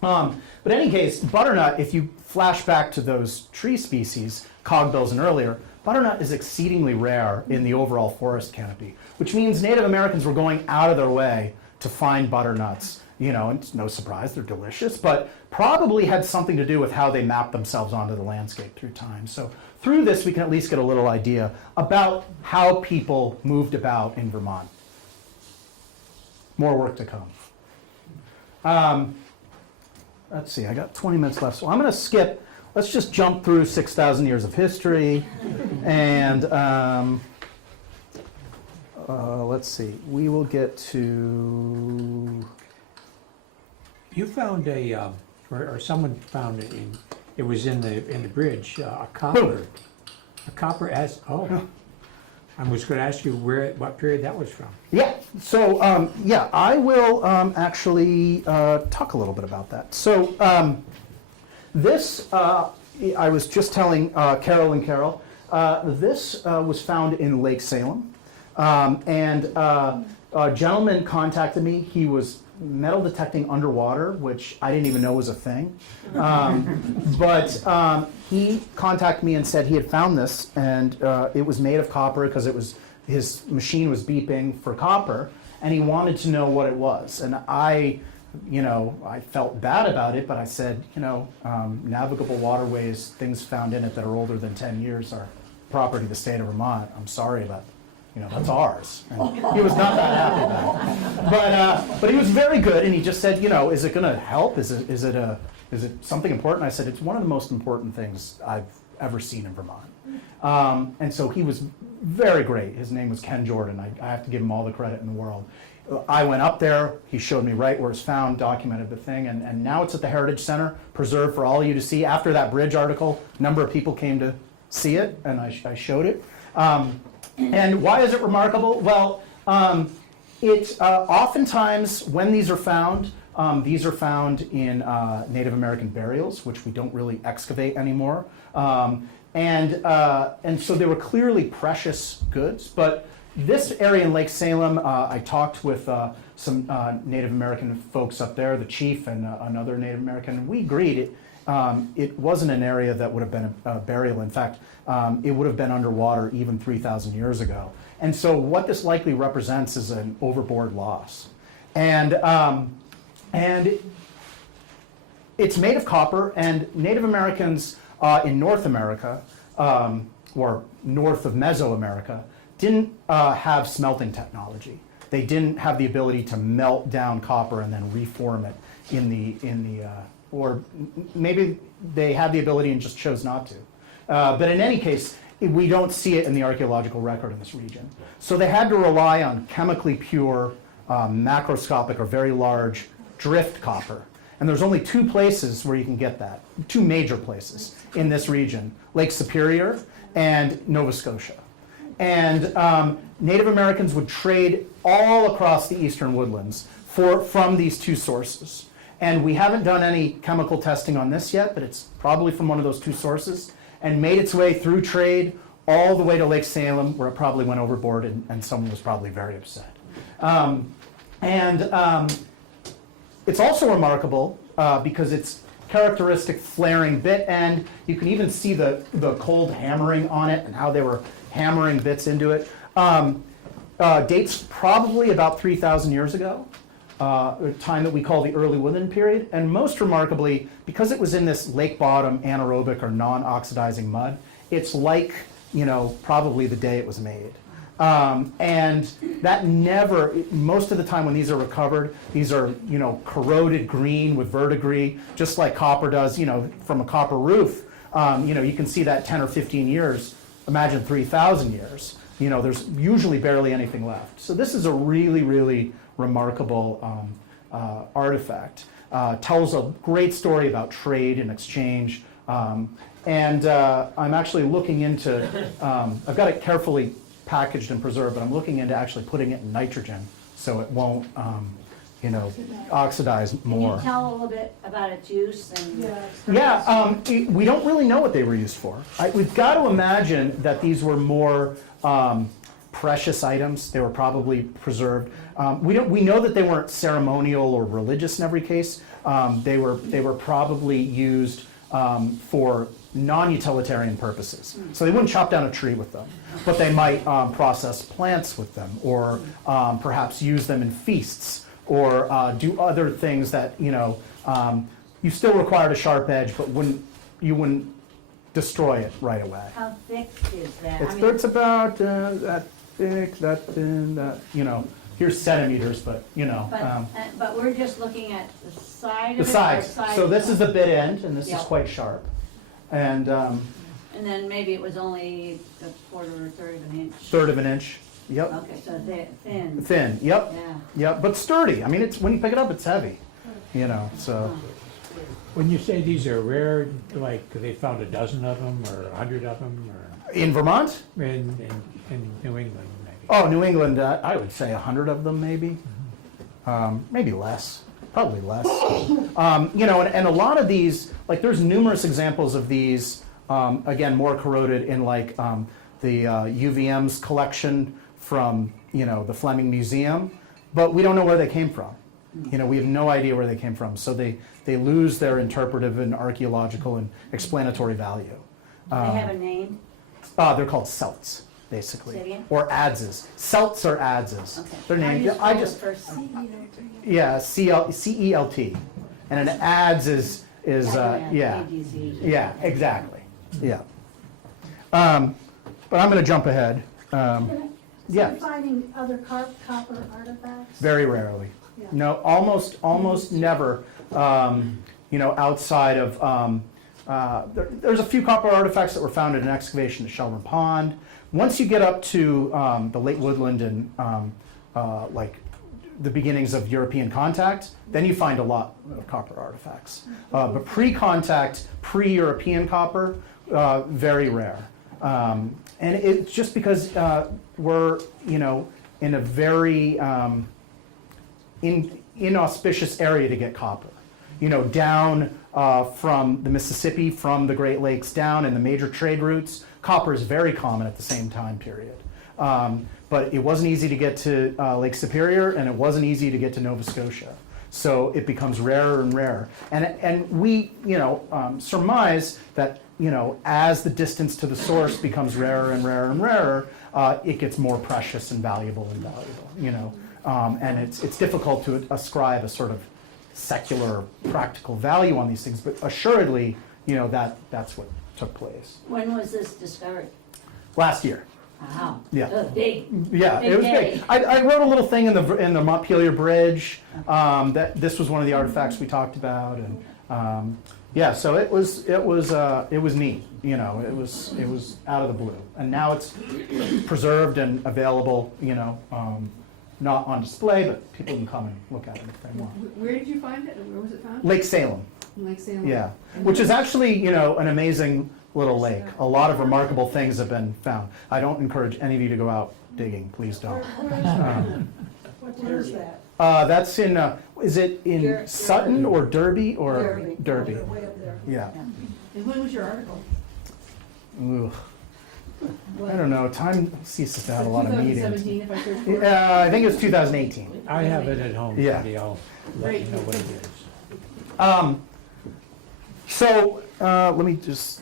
But in any case, butternut, if you flash back to those tree species, cogbills and earlier, butternut is exceedingly rare in the overall forest canopy, which means Native Americans were going out of their way to find butternuts. And it's no surprise, they're delicious, but probably had something to do with how they mapped themselves onto the landscape through time. So through this, we can at least get a little idea about how people moved about in Vermont. More work to come. Let's see, I got 20 minutes left, so I'm going to skip. Let's just jump through 6,000 years of history, and let's see, we will get to You found or someone found it it was in the bridge, a copper. A copper I was gonna ask you what period that was from. Yeah, so, I will actually talk a little bit about that. So, this, I was just telling Carol and Carol, this was found in Lake Salem. And a gentleman contacted me. He was metal detecting underwater, which I didn't even know was a thing. But he contacted me and said he had found this, and it was made of copper because his machine was beeping for copper, and he wanted to know what it was. And I felt bad about it, but I said, navigable waterways, things found in it that are older than 10 years are property of the state of Vermont. I'm sorry, but that's ours. And he was not that happy about it. But he was very good, and he just said, is it going to help? Is it something important? I said, it's one of the most important things I've ever seen in Vermont. And so he was very great. His name was Ken Jordan. I have to give him all the credit in the world. I went up there, he showed me right where it's found, documented the thing, and now it's at the Heritage Center, preserved for all of you to see. After that bridge article, a number of people came to see it, and I showed it. And why is it remarkable? Well, it's oftentimes when these are found in Native American burials, which we don't really excavate anymore. And so they were clearly precious goods. But this area in Lake Salem, I talked with some Native American folks up there, the chief and another Native American, and we agreed it wasn't an area that would have been a burial. In fact, it would have been underwater even 3,000 years ago. And so what this likely represents is an overboard loss. And it's made of copper, and Native Americans in North America, or north of Mesoamerica, didn't have smelting technology. They didn't have the ability to melt down copper and then reform it or maybe they had the ability and just chose not to. But in any case, we don't see it in the archaeological record in this region. So they had to rely on chemically pure, macroscopic or very large drift copper. And there's only two places where you can get that, two major places in this region, Lake Superior and Nova Scotia. And Native Americans would trade all across the eastern woodlands from these two sources. And we haven't done any chemical testing on this yet, but it's probably from one of those two sources, and made its way through trade all the way to Lake Salem, where it probably went overboard, and someone was probably very upset. It's also remarkable because it's characteristic flaring bit end. You can even see the cold hammering on it and how they were hammering bits into it. Dates probably about 3,000 years ago, a time that we call the early woodland period. And most remarkably, because it was in this lake bottom anaerobic or non-oxidizing mud, it's like, probably the day it was made. And that never, most of the time when these are recovered, these are, corroded green with verdigris, just like copper does, from a copper roof. You can see that 10 or 15 years, imagine 3,000 years. There's usually barely anything left. So this is a really, really remarkable artifact. Tells a great story about trade and exchange. I'm actually looking into, I've got it carefully packaged and preserved, but I'm looking into actually putting it in nitrogen so it won't, oxidize more. Can you tell a little bit about its use? We don't really know what they were used for. We've got to imagine that these were more precious items. They were probably preserved. We know that they weren't ceremonial or religious in every case. They were probably used for non-utilitarian purposes. So they wouldn't chop down a tree with them, but they might process plants with them, or perhaps use them in feasts, or do other things that you still required a sharp edge, but you wouldn't destroy it right away. How thick is that? It's about that thick, that thin, that here's centimeters, but But we're just looking at the side the of it. sides. So this is the bit end, and this is Yep. quite sharp. And And then maybe it was only a quarter or a third of an inch. third of an inch. Yep. Okay, so thin. Thin. Yep. Yeah. Yep. But sturdy. I mean, it's when you pick it up, it's heavy. you know, so. When you say these are rare, like they found a dozen of them or 100 of them, or In Vermont? in New England maybe? Oh, New England, I would say 100 of them maybe. Maybe less, probably less. You know, and a lot of these, like there's numerous examples of these, again, more corroded in like the UVM's collection from, you know, the Fleming Museum, but we don't know where they came from. You know, we have no idea where they came from. So they lose their interpretive and archaeological and explanatory value. Do they have a name? They're called celts, basically. Say again? Or adzes. Celts or adzes. Okay. They're How do named, you I spell just, the first one? yeah, CELT. And an adze is yeah. ADZ. Yeah, exactly. Yeah. But I'm going to jump ahead. Yeah, Finding other copper artifacts? very rarely. Yeah. No, almost never. You know, outside of there's a few copper artifacts that were found in an excavation at Shelburne Pond. Once you get up to the late woodland and like the beginnings of European contact, then you find a lot of copper artifacts. But pre-contact, pre-European copper, very rare. And it's just because we're, you know, in a very inauspicious area to get copper. You know, down from the Mississippi, from the Great Lakes down, and the major trade routes, copper is very common at the same time period. But it wasn't easy to get to Lake Superior, and it wasn't easy to get to Nova Scotia. So it becomes rarer and rarer. And we, you know, surmise that, you know, as the distance to the source becomes rarer and rarer and rarer, it gets more precious and valuable, you know. And it's difficult to ascribe a sort of secular practical value on these things, but assuredly, you know, that's what took place. When was this discovered? Last year. Wow. Yeah. Big. Yeah, Big it was day. big. I wrote a little thing in the Montpelier Bridge that this was one of the artifacts we talked about, and yeah, so it was neat. You know, it was out of the blue, and now it's preserved and available. You know, not on display, but people can come and look at it if they want. Where did you find it? Where was it found? Lake Salem. In Lake Salem? Yeah, which is actually, you know, an amazing little lake. A lot of remarkable things have been found. I don't encourage any of you to go out digging. Please don't. Where is that? That's in, is it in Sutton or Derby or? Derby. Way up there. Yeah. And when was your article? Ooh. I don't know. Time ceases to have a lot of meetings. 2017, if I search for it. I think it was 2018. I have it at home. Yeah. Maybe I'll let you know what it is. So let me just,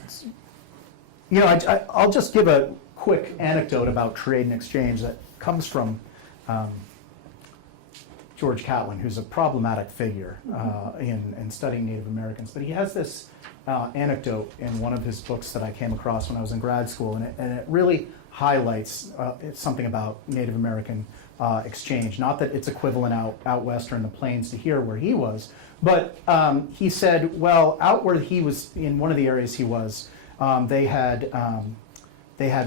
you know, I'll just give a quick anecdote about trade and exchange that comes from George Catlin, who's a problematic figure in studying Native Americans. But he has this anecdote in one of his books that I came across when I was in grad school, and it really highlights something about Native American exchange. Not that it's equivalent out west or in the plains to here where he was, but he said, well, out where he was, in one of the areas he was, they had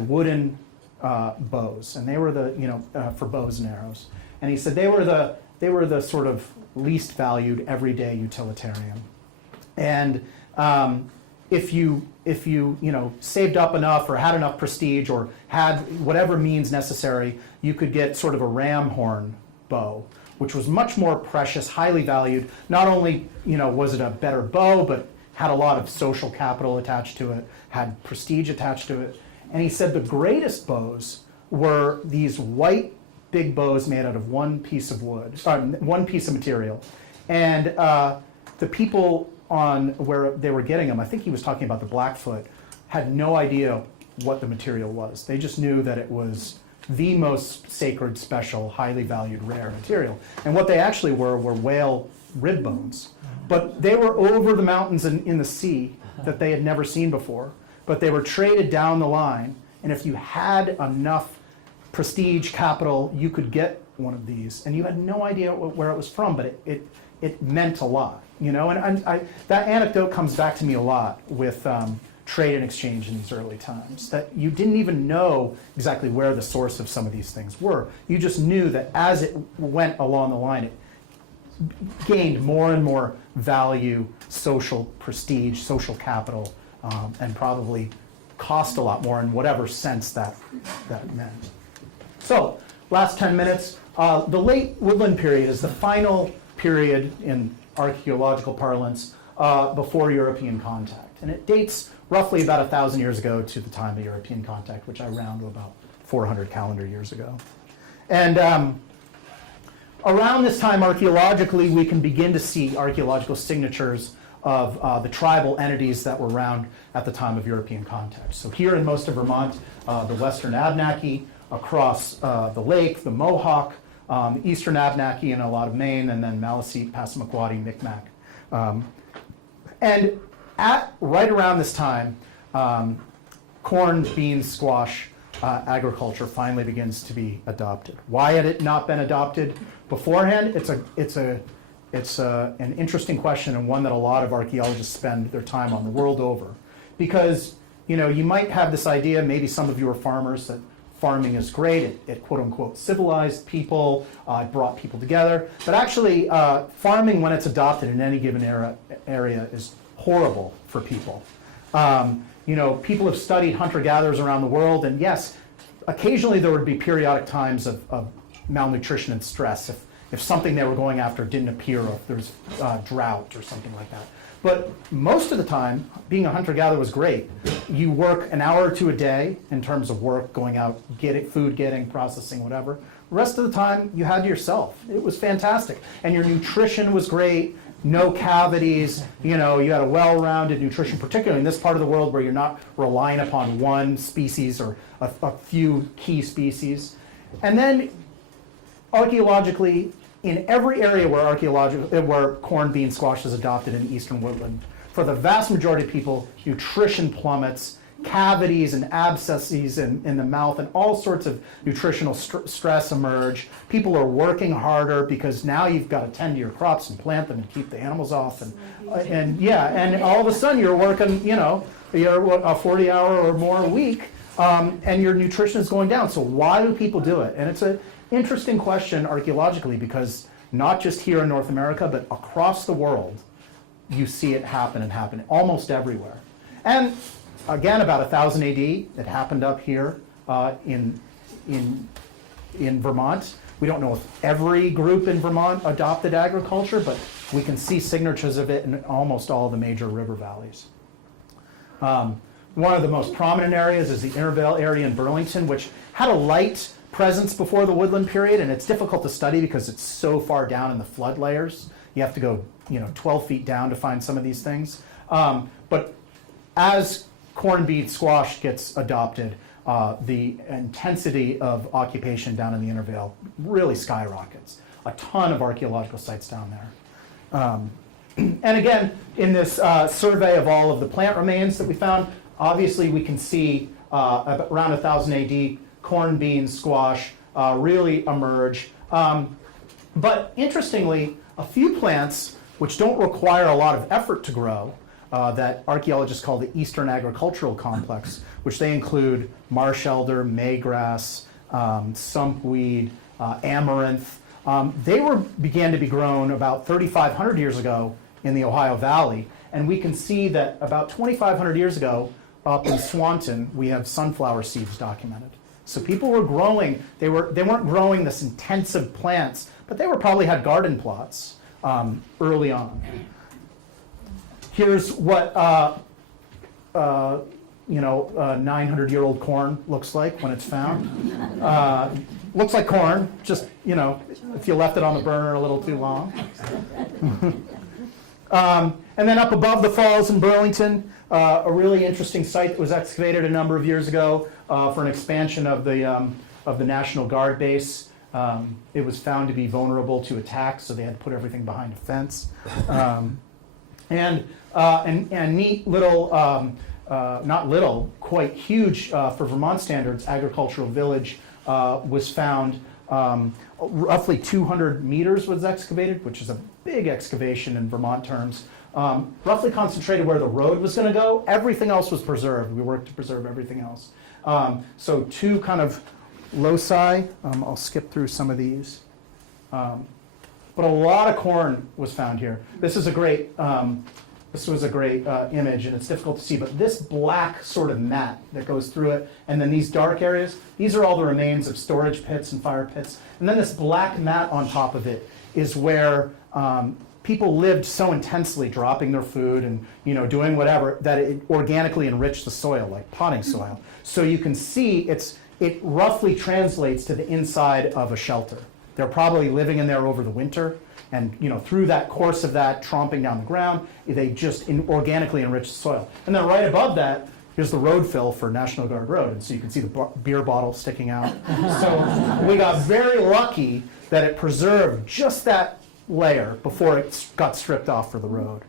wooden bows, and they were the, you know, for bows and arrows. And he said they were the sort of least valued everyday utilitarian. And if you you know, saved up enough or had enough prestige or had whatever means necessary, you could get sort of a ram horn bow, which was much more precious, highly valued. Not only, you know, was it a better bow, but had a lot of social capital attached to it, had prestige attached to it. And he said the greatest bows were these white big bows made out of one piece of wood, one piece of material. And the people on where they were getting them, I think he was talking about the Blackfoot, had no idea what the material was. They just knew that it was the most sacred, special, highly valued, rare material. And what they actually were whale rib bones. But they were over the mountains in the sea that they had never seen before. But they were traded down the line, and if you had enough prestige capital, you could get one of these, and you had no idea where it was from, but it meant a lot, you know. And that anecdote comes back to me a lot with trade and exchange in these early times, that you didn't even know exactly where the source of some of these things were. You just knew that as it went along the line, gained more and more value, social prestige, social capital, and probably cost a lot more in whatever sense that meant. So, last 10 minutes. The late woodland period is the final period in archaeological parlance before European contact. And it dates roughly about 1,000 years ago to the time of European contact, which I round to about 400 calendar years ago. And around this time, archaeologically, we can begin to see archaeological signatures of the tribal entities that were around at the time of European contact. So here in most of Vermont, the Western Abnaki, across the lake, the Mohawk, the Eastern Abnaki in a lot of Maine, and then Maliseet, Passamaquoddy, Micmac. And right around this time, corn, beans, squash, agriculture finally begins to be adopted. Why had it not been adopted beforehand? It's an interesting question, and one that a lot of archaeologists spend their time on the world over. Because, you might have this idea, maybe some of you are farmers, that farming is great, it quote unquote civilized people, it brought people together. But actually, farming, when it's adopted in any given area, is horrible for people. People have studied hunter-gatherers around the world, and yes, occasionally there would be periodic times of malnutrition and stress if something they were going after didn't appear, or if there's drought or something like that. But most of the time, being a hunter-gatherer was great. You work an hour or two a day in terms of work, going out, food getting, processing, whatever. The rest of the time, you had to yourself. It was fantastic. And your nutrition was great, no cavities, you had a well-rounded nutrition, particularly in this part of the world where you're not relying upon one species or a few key species. And then, archaeologically, in every area where corn, bean, squash is adopted in eastern woodland, for the vast majority of people, nutrition plummets, cavities and abscesses in the mouth, and all sorts of nutritional stress emerge. People are working harder because now you've got to tend to your crops and plant them and keep the animals off, and all of a sudden you're working, you're a 40-hour or more a week, and your nutrition is going down. So why do people do it? And it's an interesting question archaeologically, because not just here in North America, but across the world, you see it happen almost everywhere. And again, about 1000 AD, it happened up here in Vermont. We don't know if every group in Vermont adopted agriculture, but we can see signatures of it in almost all the major river valleys. One of the most prominent areas is the Intervale area in Burlington, which had a light presence before the woodland period, and it's difficult to study because it's so far down in the flood layers. You have to go 12 feet down to find some of these things. But as corn, bean, squash gets adopted, the intensity of occupation down in the Intervale really skyrockets. A ton of archaeological sites down there. And again, in this survey of all of the plant remains that we found, obviously we can see around 1000 AD, corn, beans, squash really emerge. But interestingly, a few plants which don't require a lot of effort to grow, that archaeologists call the Eastern Agricultural Complex, which they include marsh elder, maygrass, sumpweed, amaranth. They began to be grown about 3,500 years ago in the Ohio Valley, and we can see that about 2,500 years ago, up in Swanton, we have sunflower seeds documented. So people were growing, they weren't growing this intensive plants, but they probably had garden plots early on. Here's what 900-year-old corn looks like when it's found. Looks like corn, just if you left it on the burner a little too long. And then up above the falls in Burlington, a really interesting site that was excavated a number of years ago for an expansion of the National Guard base. It was found to be vulnerable to attack, so they had to put everything behind a fence. And neat little, not little, quite huge for Vermont standards, agricultural village was found. Roughly 200 meters was excavated, which is a big excavation in Vermont terms. Roughly concentrated where the road was going to go. Everything else was preserved. We worked to preserve everything else. So two kind of loci. I'll skip through some of these. but a lot of corn was found here. This is a great, image, and it's difficult to see, but this black sort of mat that goes through it, and then these dark areas, these are all the remains of storage pits and fire pits. And then this black mat on top of it is where people lived so intensely, dropping their food and doing whatever, that it organically enriched the soil, like potting soil. So you can see it roughly translates to the inside of a shelter. They're probably living in there over the winter, and through that course of that tromping down the ground, they just organically enrich the soil. And then right above that, here's the road fill for National Guard Road, and so you can see the beer bottle sticking out. So we got very lucky that it preserved just that layer before it got stripped off for the road.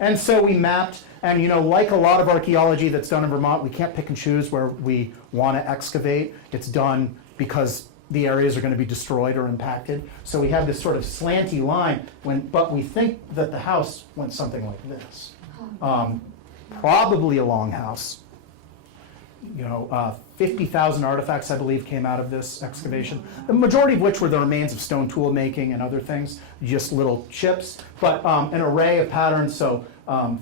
And so we mapped, and like a lot of archaeology that's done in Vermont, we can't pick and choose where we want to excavate. It's done because the areas are going to be destroyed or impacted. So we have this sort of slanty line, but we think that the house went something like this. Probably a longhouse. 50,000 artifacts, I believe, came out of this excavation. The majority of which were the remains of stone tool making and other things, just little chips, but an array of patterns. So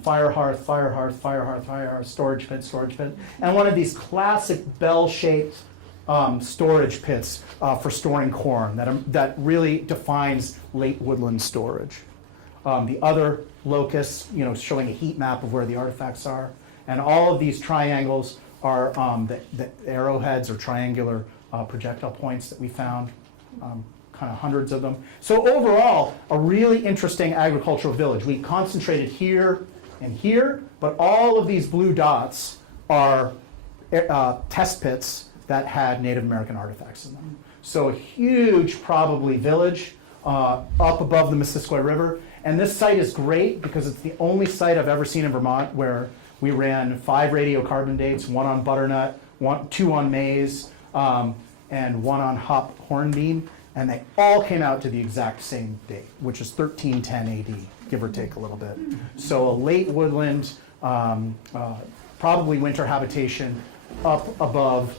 fire hearth, fire hearth, fire hearth, fire hearth, storage pit, and one of these classic bell-shaped storage pits for storing corn that really defines late woodland storage. The other locus, showing a heat map of where the artifacts are, and all of these triangles are the arrowheads or triangular projectile points that we found, kind of hundreds of them. So overall, a really interesting agricultural village. We concentrated here and here, but all of these blue dots are test pits that had Native American artifacts in them. So a huge, probably, village up above the Missisquoi River. And this site is great because it's the only site I've ever seen in Vermont where we ran 5 radiocarbon dates, 1 on butternut, 2 on maize, and 1 on hop hornbeam. And they all came out to the exact same date, which is 1310 AD, give or take a little bit. So a late woodland, probably winter habitation up above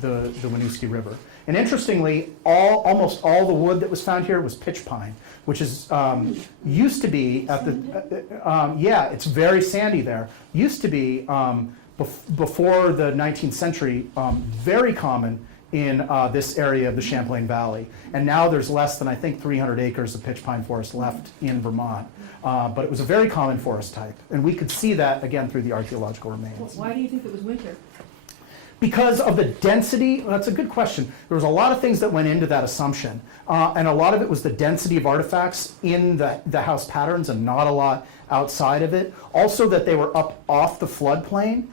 the Winooski River. And interestingly, almost all the wood that was found here was pitch pine, which is used to be at the it's very sandy there. Used to be before the 19th century very common in this area of the Champlain Valley, and now there's less than, I think, 300 acres of pitch pine forest left in Vermont. But it was a very common forest type, and we could see that again through the archaeological remains. Why do you think it was winter? Because of the density, well, that's a good question. There was a lot of things that went into that assumption, and a lot of it was the density of artifacts in the house patterns and not a lot outside of it. Also that they were up off the floodplain,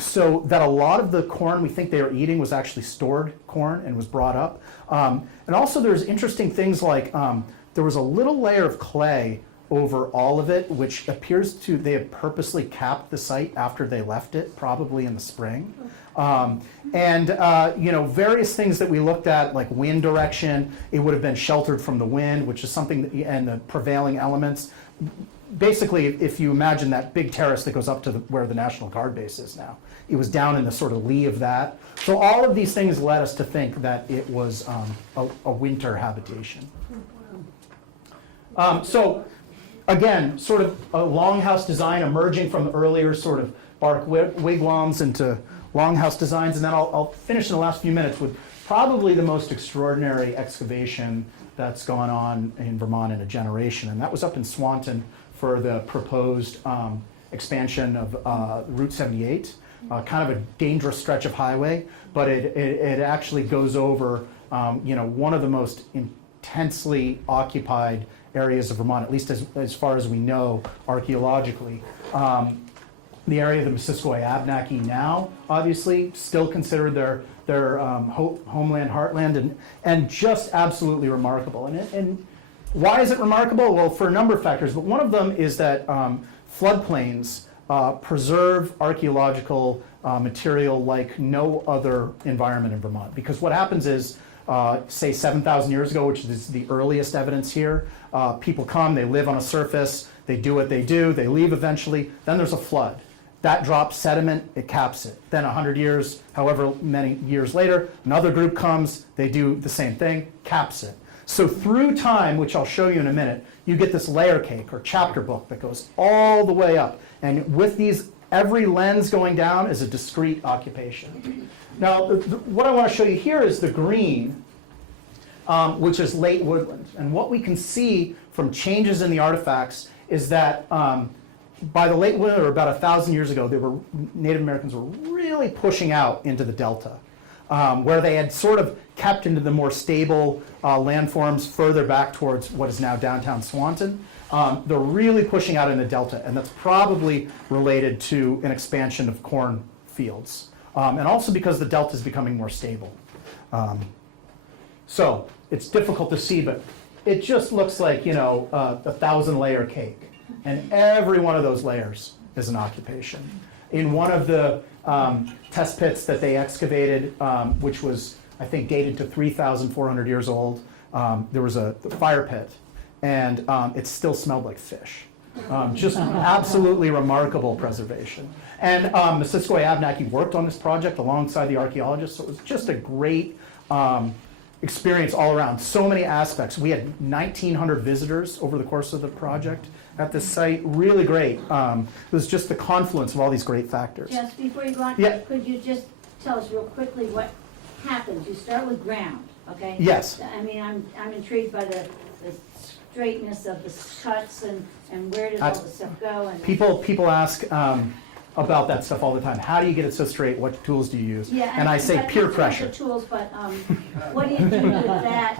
so that a lot of the corn we think they were eating was actually stored corn and was brought up. And also there's interesting things like there was a little layer of clay over all of it, which appears to, they had purposely capped the site after they left it, probably in the spring. Various things that we looked at, like wind direction, it would have been sheltered from the wind, which is something, and the prevailing elements. Basically, if you imagine that big terrace that goes up to where the National Guard base is now, it was down in the sort of lee of that. So all of these things led us to think that it was a winter habitation. So again, sort of a longhouse design emerging from the earlier sort of bark wigwams into longhouse designs, and then I'll finish in the last few minutes with probably the most extraordinary excavation that's gone on in Vermont in a generation, and that was up in Swanton for the proposed expansion of Route 78, kind of a dangerous stretch of highway, but it actually goes over one of the most intensely occupied areas of Vermont, at least as far as we know archaeologically. The area of the Missisquoi Abnaki now, obviously, still considered their homeland, heartland, and just absolutely remarkable. And why is it remarkable? Well, for a number of factors, but one of them is that floodplains preserve archaeological material like no other environment in Vermont. Because what happens is, say 7,000 years ago, which is the earliest evidence here, people come, they live on a surface, they do what they do, they leave eventually, then there's a flood. That drops sediment, it caps it. Then 100 years, however many years later, another group comes, they do the same thing, caps it. So through time, which I'll show you in a minute, you get this layer cake or chapter book that goes all the way up. And with these, every lens going down is a discrete occupation. Now, what I want to show you here is the green, which is late woodland. And what we can see from changes in the artifacts is that by the late woodland, or about 1,000 years ago, Native Americans were really pushing out into the delta, where they had sort of kept into the more stable landforms further back towards what is now downtown Swanton. They're really pushing out in the delta, and that's probably related to an expansion of corn fields, and also because the delta is becoming more stable. So it's difficult to see, but it just looks like, you know, a 1,000-layer cake, and every one of those layers is an occupation. In one of the test pits that they excavated, which was, I think, dated to 3,400 years old, there was a fire pit, and it still smelled like fish. Just absolutely remarkable preservation. And Missisquoi Abenaki worked on this project alongside the archaeologists, so it was just a great experience all around. So many aspects. We had 1,900 visitors over the course of the project at this site. Really great. It was just the confluence of all these great factors. Just before you go on, Yeah. could you just tell us real quickly what happens? You start with ground, okay? Yes. I mean, I'm intrigued by the straightness of the cuts and where does all this stuff go? And People ask about that stuff all the time. How do you get it so straight? What tools do you use? Yeah, and I say but peer not pressure. the tools, but what do you do with that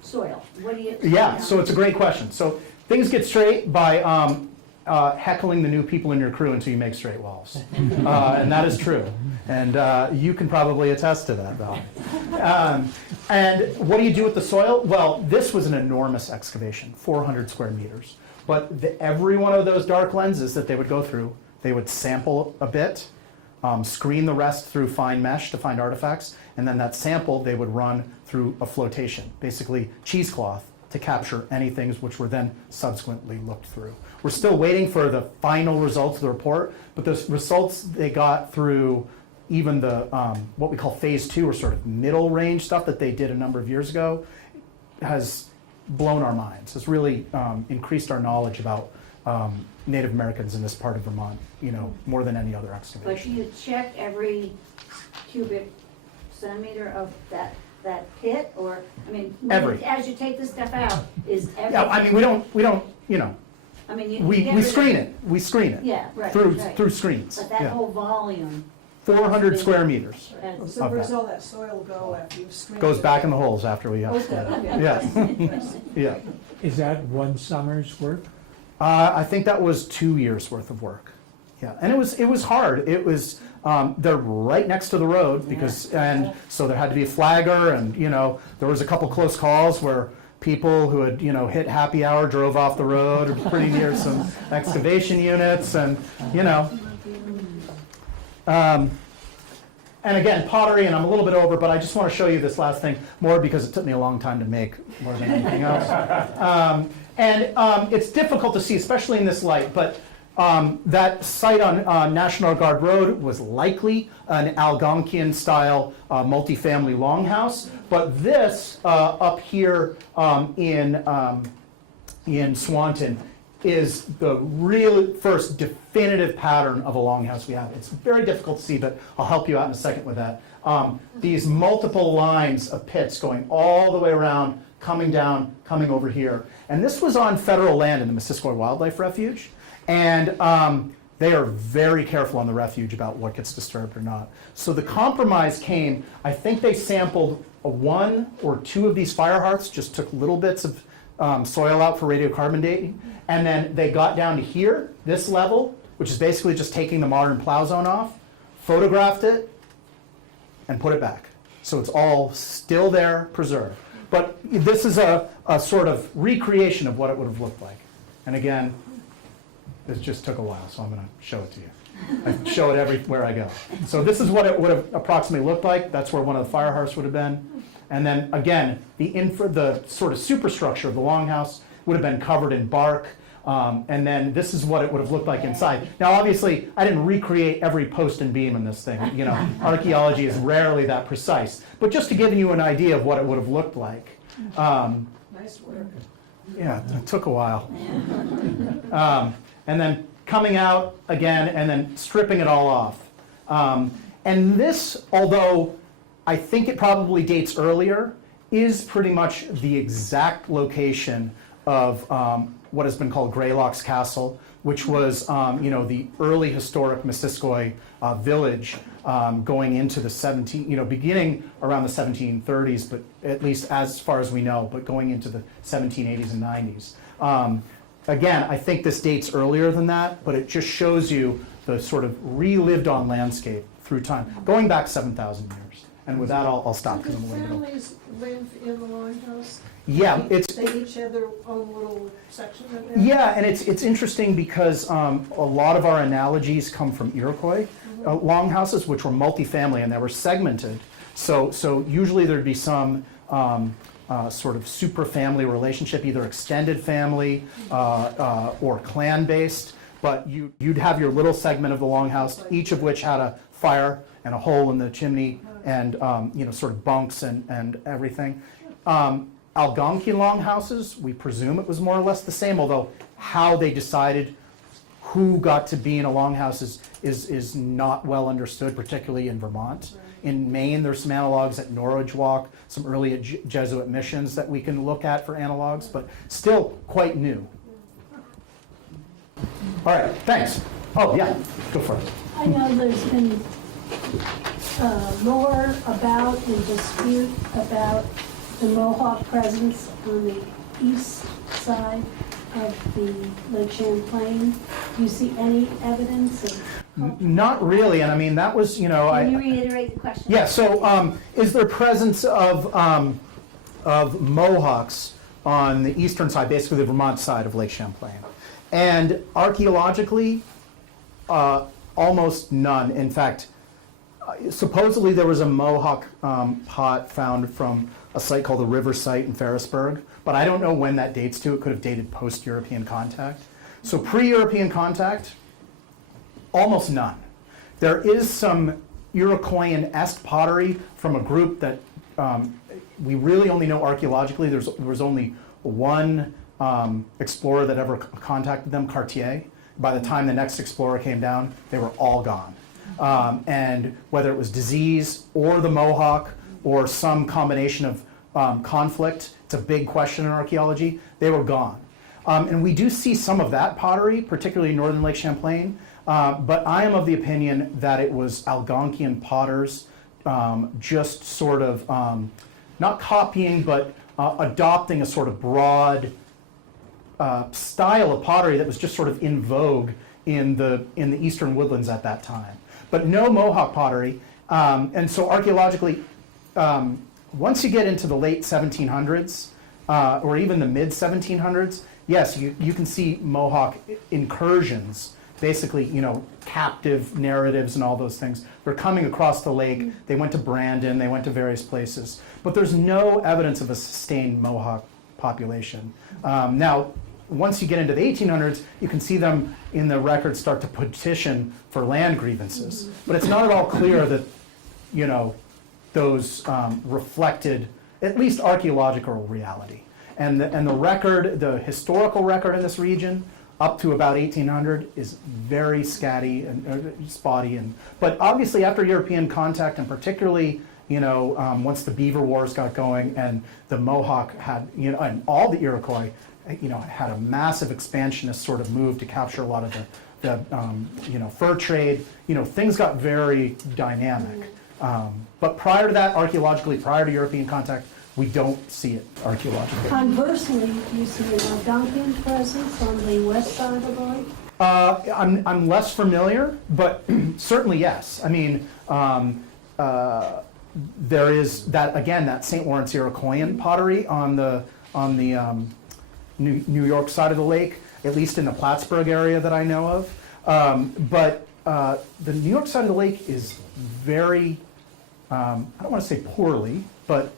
soil? What do you? Yeah, so it's a great question. So things get straight by heckling the new people in your crew until you make straight walls. And that is true. And you can probably attest to that, Val. And what do you do with the soil? Well, this was an enormous excavation, 400 square meters. But every one of those dark lenses that they would go through, they would sample a bit, screen the rest through fine mesh to find artifacts, and then that sample they would run through a flotation, basically cheesecloth, to capture any things which were then subsequently looked through. We're still waiting for the final results of the report, but the results they got through even the what we call phase 2, or sort of middle range stuff that they did a number of years ago, has blown our minds. It's really increased our knowledge about Native Americans in this part of Vermont, you know, more than any other But excavation. do you check every cubic centimeter of that pit, or, I mean, Every. as you take this stuff out, is everything? Yeah, I mean, we don't, you know, I mean, you we get rid of- screen it. We screen it Yeah, right, through right. through screens. But that Yeah. whole volume. 400 square meters. has- So Of where's that. all that soil go after you've screened it? Goes back in the holes after we Okay, split it. okay. Yeah, yeah. Is that one summer's work? I think that was 2 years worth of work. Yeah, and it was hard. It was they're right next to the road because, and so there had to be a flagger, and you know there was a couple close calls where people who had, you know, hit happy hour drove off the road or pretty near some excavation units, and you know. And again, pottery, and I'm a little bit over, but I just want to show you this last thing more because it took me a long time to make more than anything else. It's difficult to see, especially in this light, but that site on National Guard Road was likely an Algonquian-style multifamily longhouse, but this up here in Swanton is the real first definitive pattern of a longhouse we have. It's very difficult to see, but I'll help you out in a second with that. These multiple lines of pits going all the way around, coming down, coming over here. And this was on federal land in the Missisquoi Wildlife Refuge. And they are very careful on the refuge about what gets disturbed or not. So the compromise came, I think they sampled 1 or 2 of these fire hearths, just took little bits of soil out for radiocarbon dating. And then they got down to here, this level, which is basically just taking the modern plow zone off, photographed it, and put it back. So it's all still there, preserved. But this is a sort of recreation of what it would have looked like. And again, this just took a while, so I'm going to show it to you. I show it everywhere I go. So this is what it would have approximately looked like. That's where one of the fire hearths would have been. And then again, the sort of superstructure of the longhouse would have been covered in bark. And then this is what it would have looked like inside. Now, obviously, I didn't recreate every post and beam in this thing. You know, archaeology is rarely that precise. But just to give you an idea of what it would have looked like. Nice work. Yeah, it took a while. And then coming out again and then stripping it all off. And this, although I think it probably dates earlier, is pretty much the exact location of what has been called Greylocks Castle, which was the early historic Missisquoi village going into the beginning around the 1730s, but at least as far as we know, but going into the 1780s and 90s. Again, I think this dates earlier than that, but it just shows you the sort of relived on landscape through time, going back 7,000 years. And with that, I'll stop. So did families live in the longhouse? Yeah, They each had their own little section of it? Yeah, and it's interesting because a lot of our analogies come from Iroquois longhouses, which were multifamily and they were segmented. So usually there'd be some sort of super family relationship, either extended family or clan-based. But you'd have your little segment of the longhouse, each of which had a fire and a hole in the chimney and sort of bunks and everything. Algonquian longhouses, we presume it was more or less the same, although how they decided who got to be in a longhouse is not well understood, particularly in Vermont. In Maine, there's some analogs at Norwich Walk, some early Jesuit missions that we can look at for analogs, but still quite new. All right, thanks. Oh, yeah, go for it. I know there's been lore about and dispute about the Mohawk presence on the east side of the Lake Champlain. Do you see any evidence of? Not really, and I mean, that was, Can you reiterate the question? Yeah, so is there presence of Mohawks on the eastern side, basically the Vermont side of Lake Champlain? And archaeologically, almost none. In fact, supposedly there was a Mohawk pot found from a site called the River Site in Ferrisburg, but I don't know when that dates to. It could have dated post-European contact. So pre-European contact, almost none. There is some Iroquoian-esque pottery from a group that we really only know archaeologically. There was only one explorer that ever contacted them, Cartier. By the time the next explorer came down, they were all gone. And whether it was disease or the Mohawk or some combination of conflict, it's a big question in archaeology, they were gone. And we do see some of that pottery, particularly in northern Lake Champlain, but I am of the opinion that it was Algonquian potters just sort of, not copying, but adopting a sort of broad style of pottery that was just sort of in vogue in the eastern woodlands at that time. But no Mohawk pottery, and so archaeologically, once you get into the late 1700s, or even the mid 1700s, yes, you can see Mohawk incursions, basically, captive narratives and all those things. They're coming across the lake. They went to Brandon. They went to various places. But there's no evidence of a sustained Mohawk population. Now, once you get into the 1800s, you can see them in the records start to petition for land grievances. But it's not at all clear that, those reflected at least archaeological reality. And the record, the historical record in this region, up to about 1800 is very scatty and spotty. But obviously after European contact, and particularly once the Beaver Wars got going and the Mohawk had, and all the Iroquois, had a massive expansionist sort of move to capture a lot of the fur trade. Things got very dynamic. But prior to that, archaeologically, prior to European contact, we don't see it archaeologically. Conversely, you see an Algonquian presence on the west side of the lake? I'm less familiar, but certainly yes. I mean, there is that St. Lawrence Iroquoian pottery on the New York side of the lake, at least in the Plattsburgh area that I know of. But the New York side of the lake is very, I don't want to say poorly, but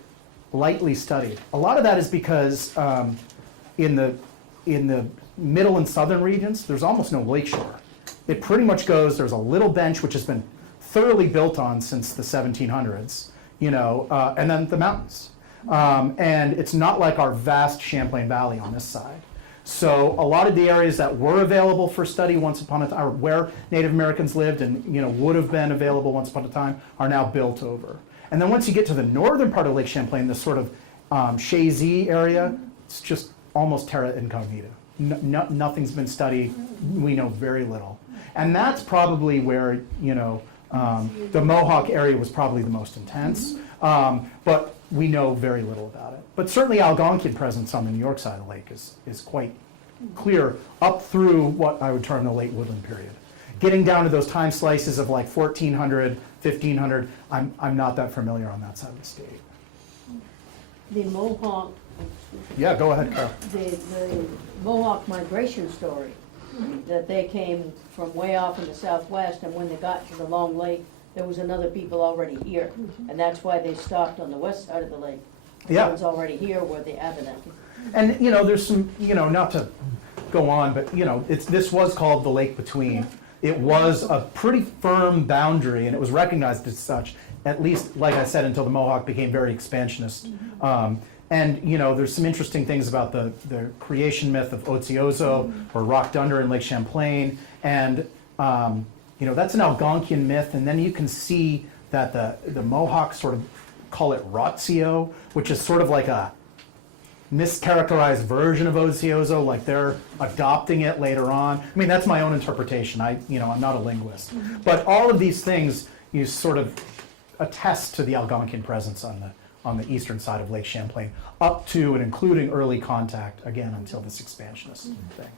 lightly studied. A lot of that is because in the middle and southern regions, there's almost no lakeshore. It pretty much goes, there's a little bench which has been thoroughly built on since the 1700s, and then the mountains. And it's not like our vast Champlain Valley on this side. So a lot of the areas that were available for study once upon a time, or where Native Americans lived and would have been available once upon a time, are now built over. And then once you get to the northern part of Lake Champlain, this sort of Chazy area, it's just almost terra incognita. Nothing's been studied. We know very little. And that's probably where, the Mohawk area was probably the most intense. But we know very little about it. But certainly Algonquian presence on the New York side of the lake is quite clear up through what I would term the late woodland period. Getting down to those time slices of like 1400, 1500, I'm not that familiar on that side of the state. The Mohawk, Yeah, go ahead, Carl. the Mohawk migration story, that they came from way off in the southwest, and when they got to the Long Lake, there was another people already here, and that's why they stopped on the west side of the lake. The Yeah. ones already here were the evident. And, there's some, not to go on, but, this was called the Lake Between. It was a pretty firm boundary, and it was recognized as such, at least, like I said, until the Mohawk became very expansionist. And, there's some interesting things about the creation myth of Otsiozo, or Rock Dunder in Lake Champlain, and, that's an Algonquian myth, and then you can see that the Mohawks sort of call it Rotzio, which is sort of like a mischaracterized version of Otsiozo, like they're adopting it later on. I mean, that's my own interpretation. I'm not a linguist. But all of these things, you sort of attest to the Algonquian presence on the eastern side of Lake Champlain, up to and including early contact, again, until this expansionist thing.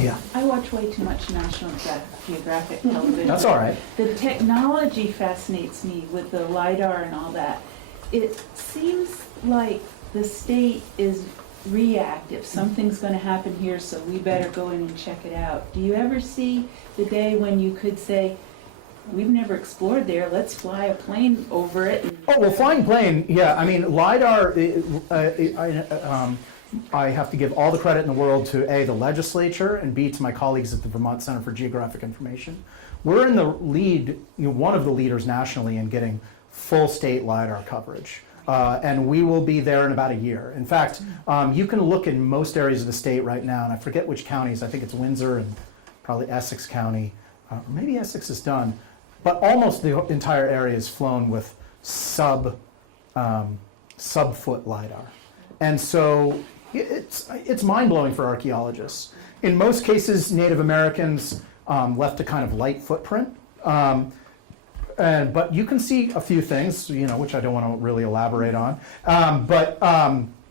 Yeah, I watch way too much National Geographic television. that's all right. The technology fascinates me with the LiDAR and all that. It seems like the state is reactive. Something's going to happen here, so we better go in and check it out. Do you ever see the day when you could say, we've never explored there, let's fly a plane over it? Oh, well, flying plane, yeah. I mean, LiDAR, I have to give all the credit in the world to A, the legislature, and B, to my colleagues at the Vermont Center for Geographic Information. We're in the lead, one of the leaders nationally in getting full state LiDAR coverage. And we will be there in about a year. In fact, you can look in most areas of the state right now, and I forget which counties, I think it's Windsor and probably Essex County. Maybe Essex is done, but almost the entire area is flown with sub-foot LiDAR. And so it's mind-blowing for archaeologists. In most cases, Native Americans left a kind of light footprint. But you can see a few things, which I don't want to really elaborate on.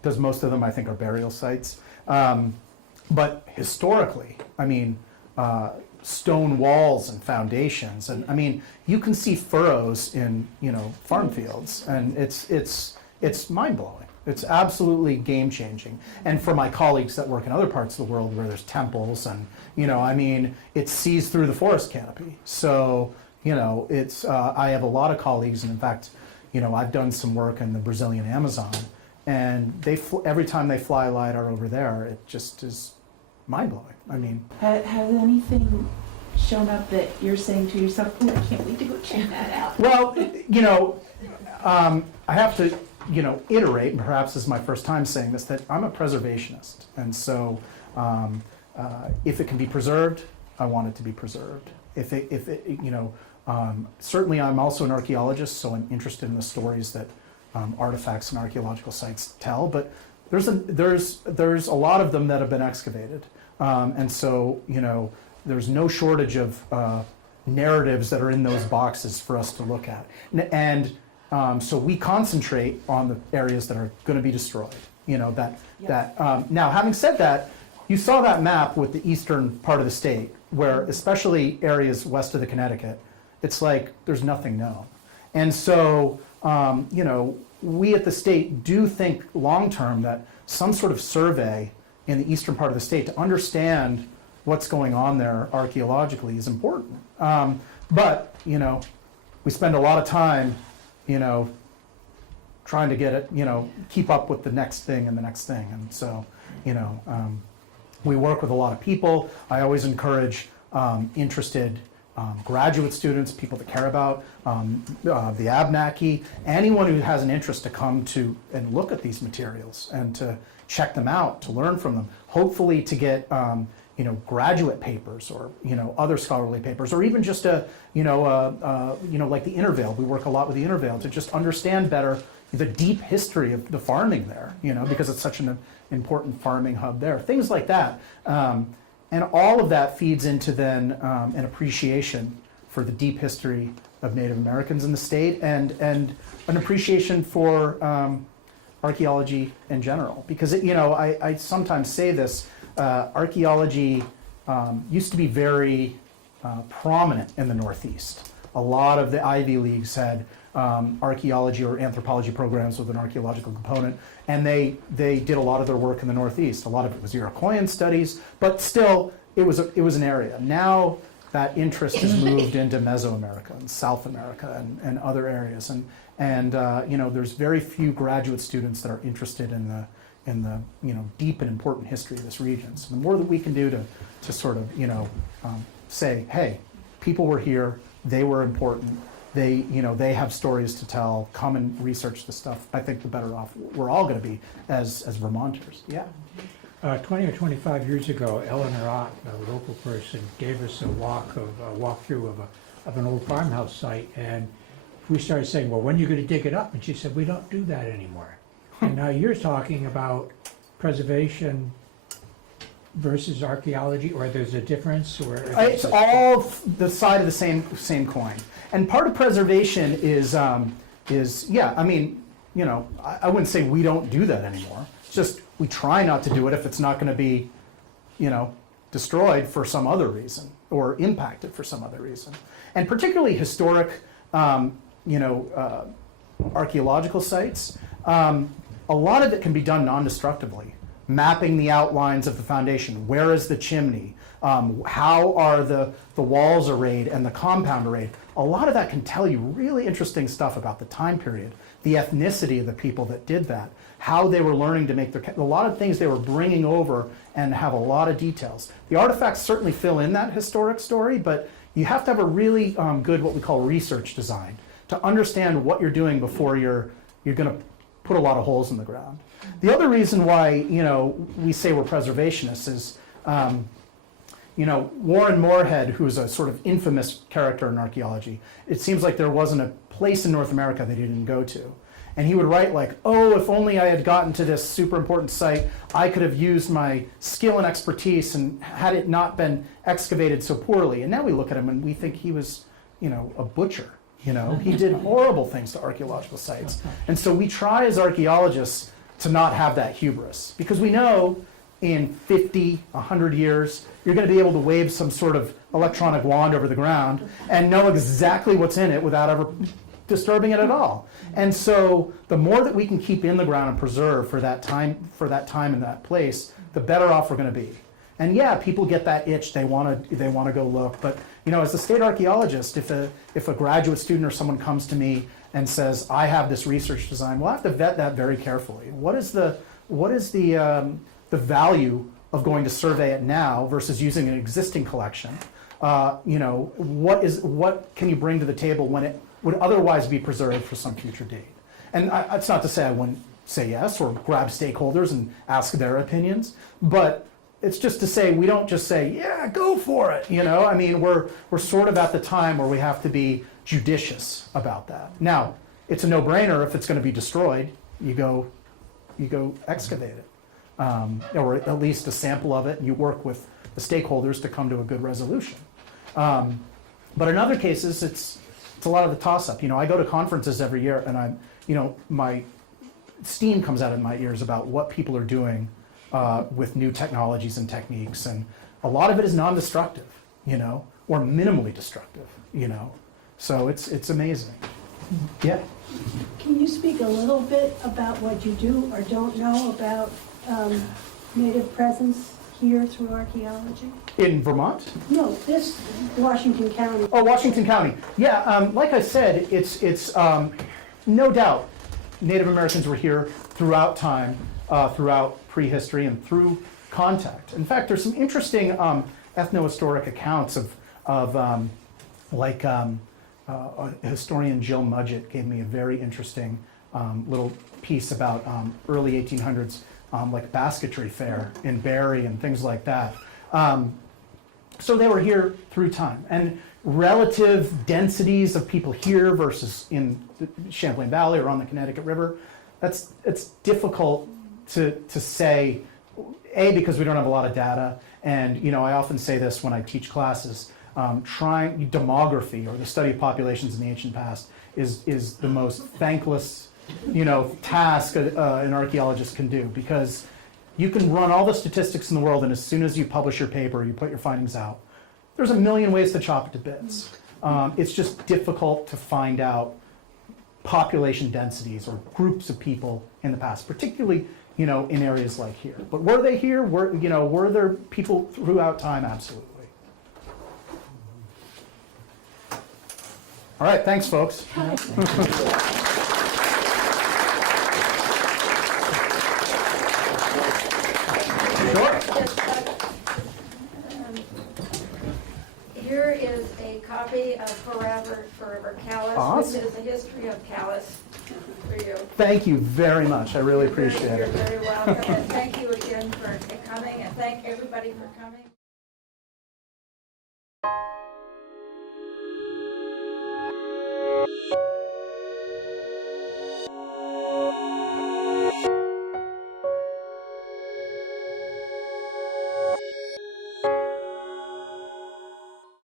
Because most of them, I think, are burial sites. But historically, I mean, stone walls and foundations, and I mean, you can see furrows in farm fields, and it's mind-blowing. It's absolutely game-changing. And for my colleagues that work in other parts of the world where there's temples and, I mean, it sees through the forest canopy. So, it's, I have a lot of colleagues, and in fact, I've done some work in the Brazilian Amazon, and every time they fly LiDAR over there, it just is mind-blowing. I mean. Has anything shown up that you're saying to yourself, oh, I can't wait to go check that out? Well, I have to, iterate, and perhaps this is my first time saying this, that I'm a preservationist. And so if it can be preserved, I want it to be preserved. Certainly I'm also an archaeologist, so I'm interested in the stories that artifacts and archaeological sites tell, but there's a lot of them that have been excavated. And so, there's no shortage of narratives that are in those boxes for us to look at. And so we concentrate on the areas that are going to be destroyed. Now, having said that, you saw that map with the eastern part of the state, where especially areas west of the Connecticut, it's like there's nothing known. And so, we at the state do think long-term that some sort of survey in the eastern part of the state to understand what's going on there archaeologically is important. But, we spend a lot of time, trying to get it, keep up with the next thing and the next thing. And so, we work with a lot of people. I always encourage interested graduate students, people that care about the Abnaki, anyone who has an interest to come to and look at these materials and to check them out, to learn from them, hopefully to get graduate papers or other scholarly papers, or even just like the Intervale. We work a lot with the Intervale to just understand better the deep history of the farming there, because it's such an important farming hub there. Things like that. And all of that feeds into then an appreciation for the deep history of Native Americans in the state and an appreciation for archaeology in general. Because, I sometimes say this, archaeology used to be very prominent in the Northeast. A lot of the Ivy Leagues had archaeology or anthropology programs with an archaeological component, and they did a lot of their work in the Northeast. A lot of it was Iroquoian studies, but still, it was an area. Now that interest has moved into Mesoamerica and South America and other areas, and there's very few graduate students that are interested in the deep and important history of this region. So the more that we can do to sort of say, hey, people were here, they were important. They have stories to tell. Come and research the stuff. I think the better off we're all going to be as Vermonters. Yeah. 20 or 25 years ago, Eleanor Ott, a local person, gave us a walkthrough of an old farmhouse site, and we started saying, well, when are you going to dig it up? And she said, we don't do that anymore. And now you're talking about preservation versus archaeology, or there's a difference, or it's all the side of the same coin. And part of preservation is I wouldn't say we don't do that anymore. It's just we try not to do it if it's not going to be, destroyed for some other reason or impacted for some other reason. And particularly historic, archaeological sites, a lot of it can be done non-destructively. Mapping the outlines of the foundation. Where is the chimney? How are the walls arrayed and the compound arrayed? A lot of that can tell you really interesting stuff about the time period, the ethnicity of the people that did that, how they were learning to make a lot of things they were bringing over and have a lot of details. The artifacts certainly fill in that historic story, but you have to have a really good, what we call research design, to understand what you're doing before you're going to put a lot of holes in the ground. The other reason why, we say we're preservationists is, Warren Moorhead, who's a sort of infamous character in archaeology, it seems like there wasn't a place in North America that he didn't go to. And he would write like, oh, if only I had gotten to this super important site, I could have used my skill and expertise and had it not been excavated so poorly. And now we look at him and we think he was, a butcher. He did horrible things to archaeological sites. And so we try as archaeologists to not have that hubris, because we know in 50, 100 years, you're going to be able to wave some sort of electronic wand over the ground and know exactly what's in it without ever disturbing it at all. And so the more that we can keep in the ground and preserve for that time and that place, the better off we're going to be. And yeah, people get that itch, they want to go look, but as a state archaeologist, if a graduate student or someone comes to me and says, I have this research design, we'll have to vet that very carefully. What is the value of going to survey it now versus using an existing collection? What can you bring to the table when it would otherwise be preserved for some future date? And that's not to say I wouldn't say yes or grab stakeholders and ask their opinions, but it's just to say we don't just say, yeah, go for it. We're sort of at the time where we have to be judicious about that. Now, it's a no-brainer. If it's going to be destroyed, you go excavate it, or at least a sample of it, and you work with the stakeholders to come to a good resolution. But in other cases, it's a lot of the toss-up. I go to conferences every year, and my steam comes out of my ears about what people are doing with new technologies and techniques, and a lot of it is non-destructive, or minimally destructive, So it's amazing. Yeah. Can you speak a little bit about what you do or don't know about Native presence here through archaeology? In Vermont? No, this Washington County. Oh, Washington County. Yeah, like I said, it's no doubt Native Americans were here throughout time, throughout prehistory, and through contact. In fact, there's some interesting ethnohistoric accounts of like historian Jill Mudgett gave me a very interesting little piece about early 1800s, like basketry fair in Barrie and things like that. So they were here through time. And relative densities of people here versus in the Champlain Valley or on the Connecticut River, it's difficult to say, A, because we don't have a lot of data, and I often say this when I teach classes, demography, or the study of populations in the ancient past, is the most thankless task an archaeologist can do, because you can run all the statistics in the world, and as soon as you publish your paper, you put your findings out, there's a million ways to chop it to bits. It's just difficult to find out population densities or groups of people in the past, particularly in areas like here. But were they here? Were there people throughout time? Absolutely. All right, thanks, folks. Here is a copy of Forever Callus, Awesome. which is a history of Callus for you. Thank you very much. I really appreciate You're it. very welcome, and thank you again for coming, and thank everybody for coming.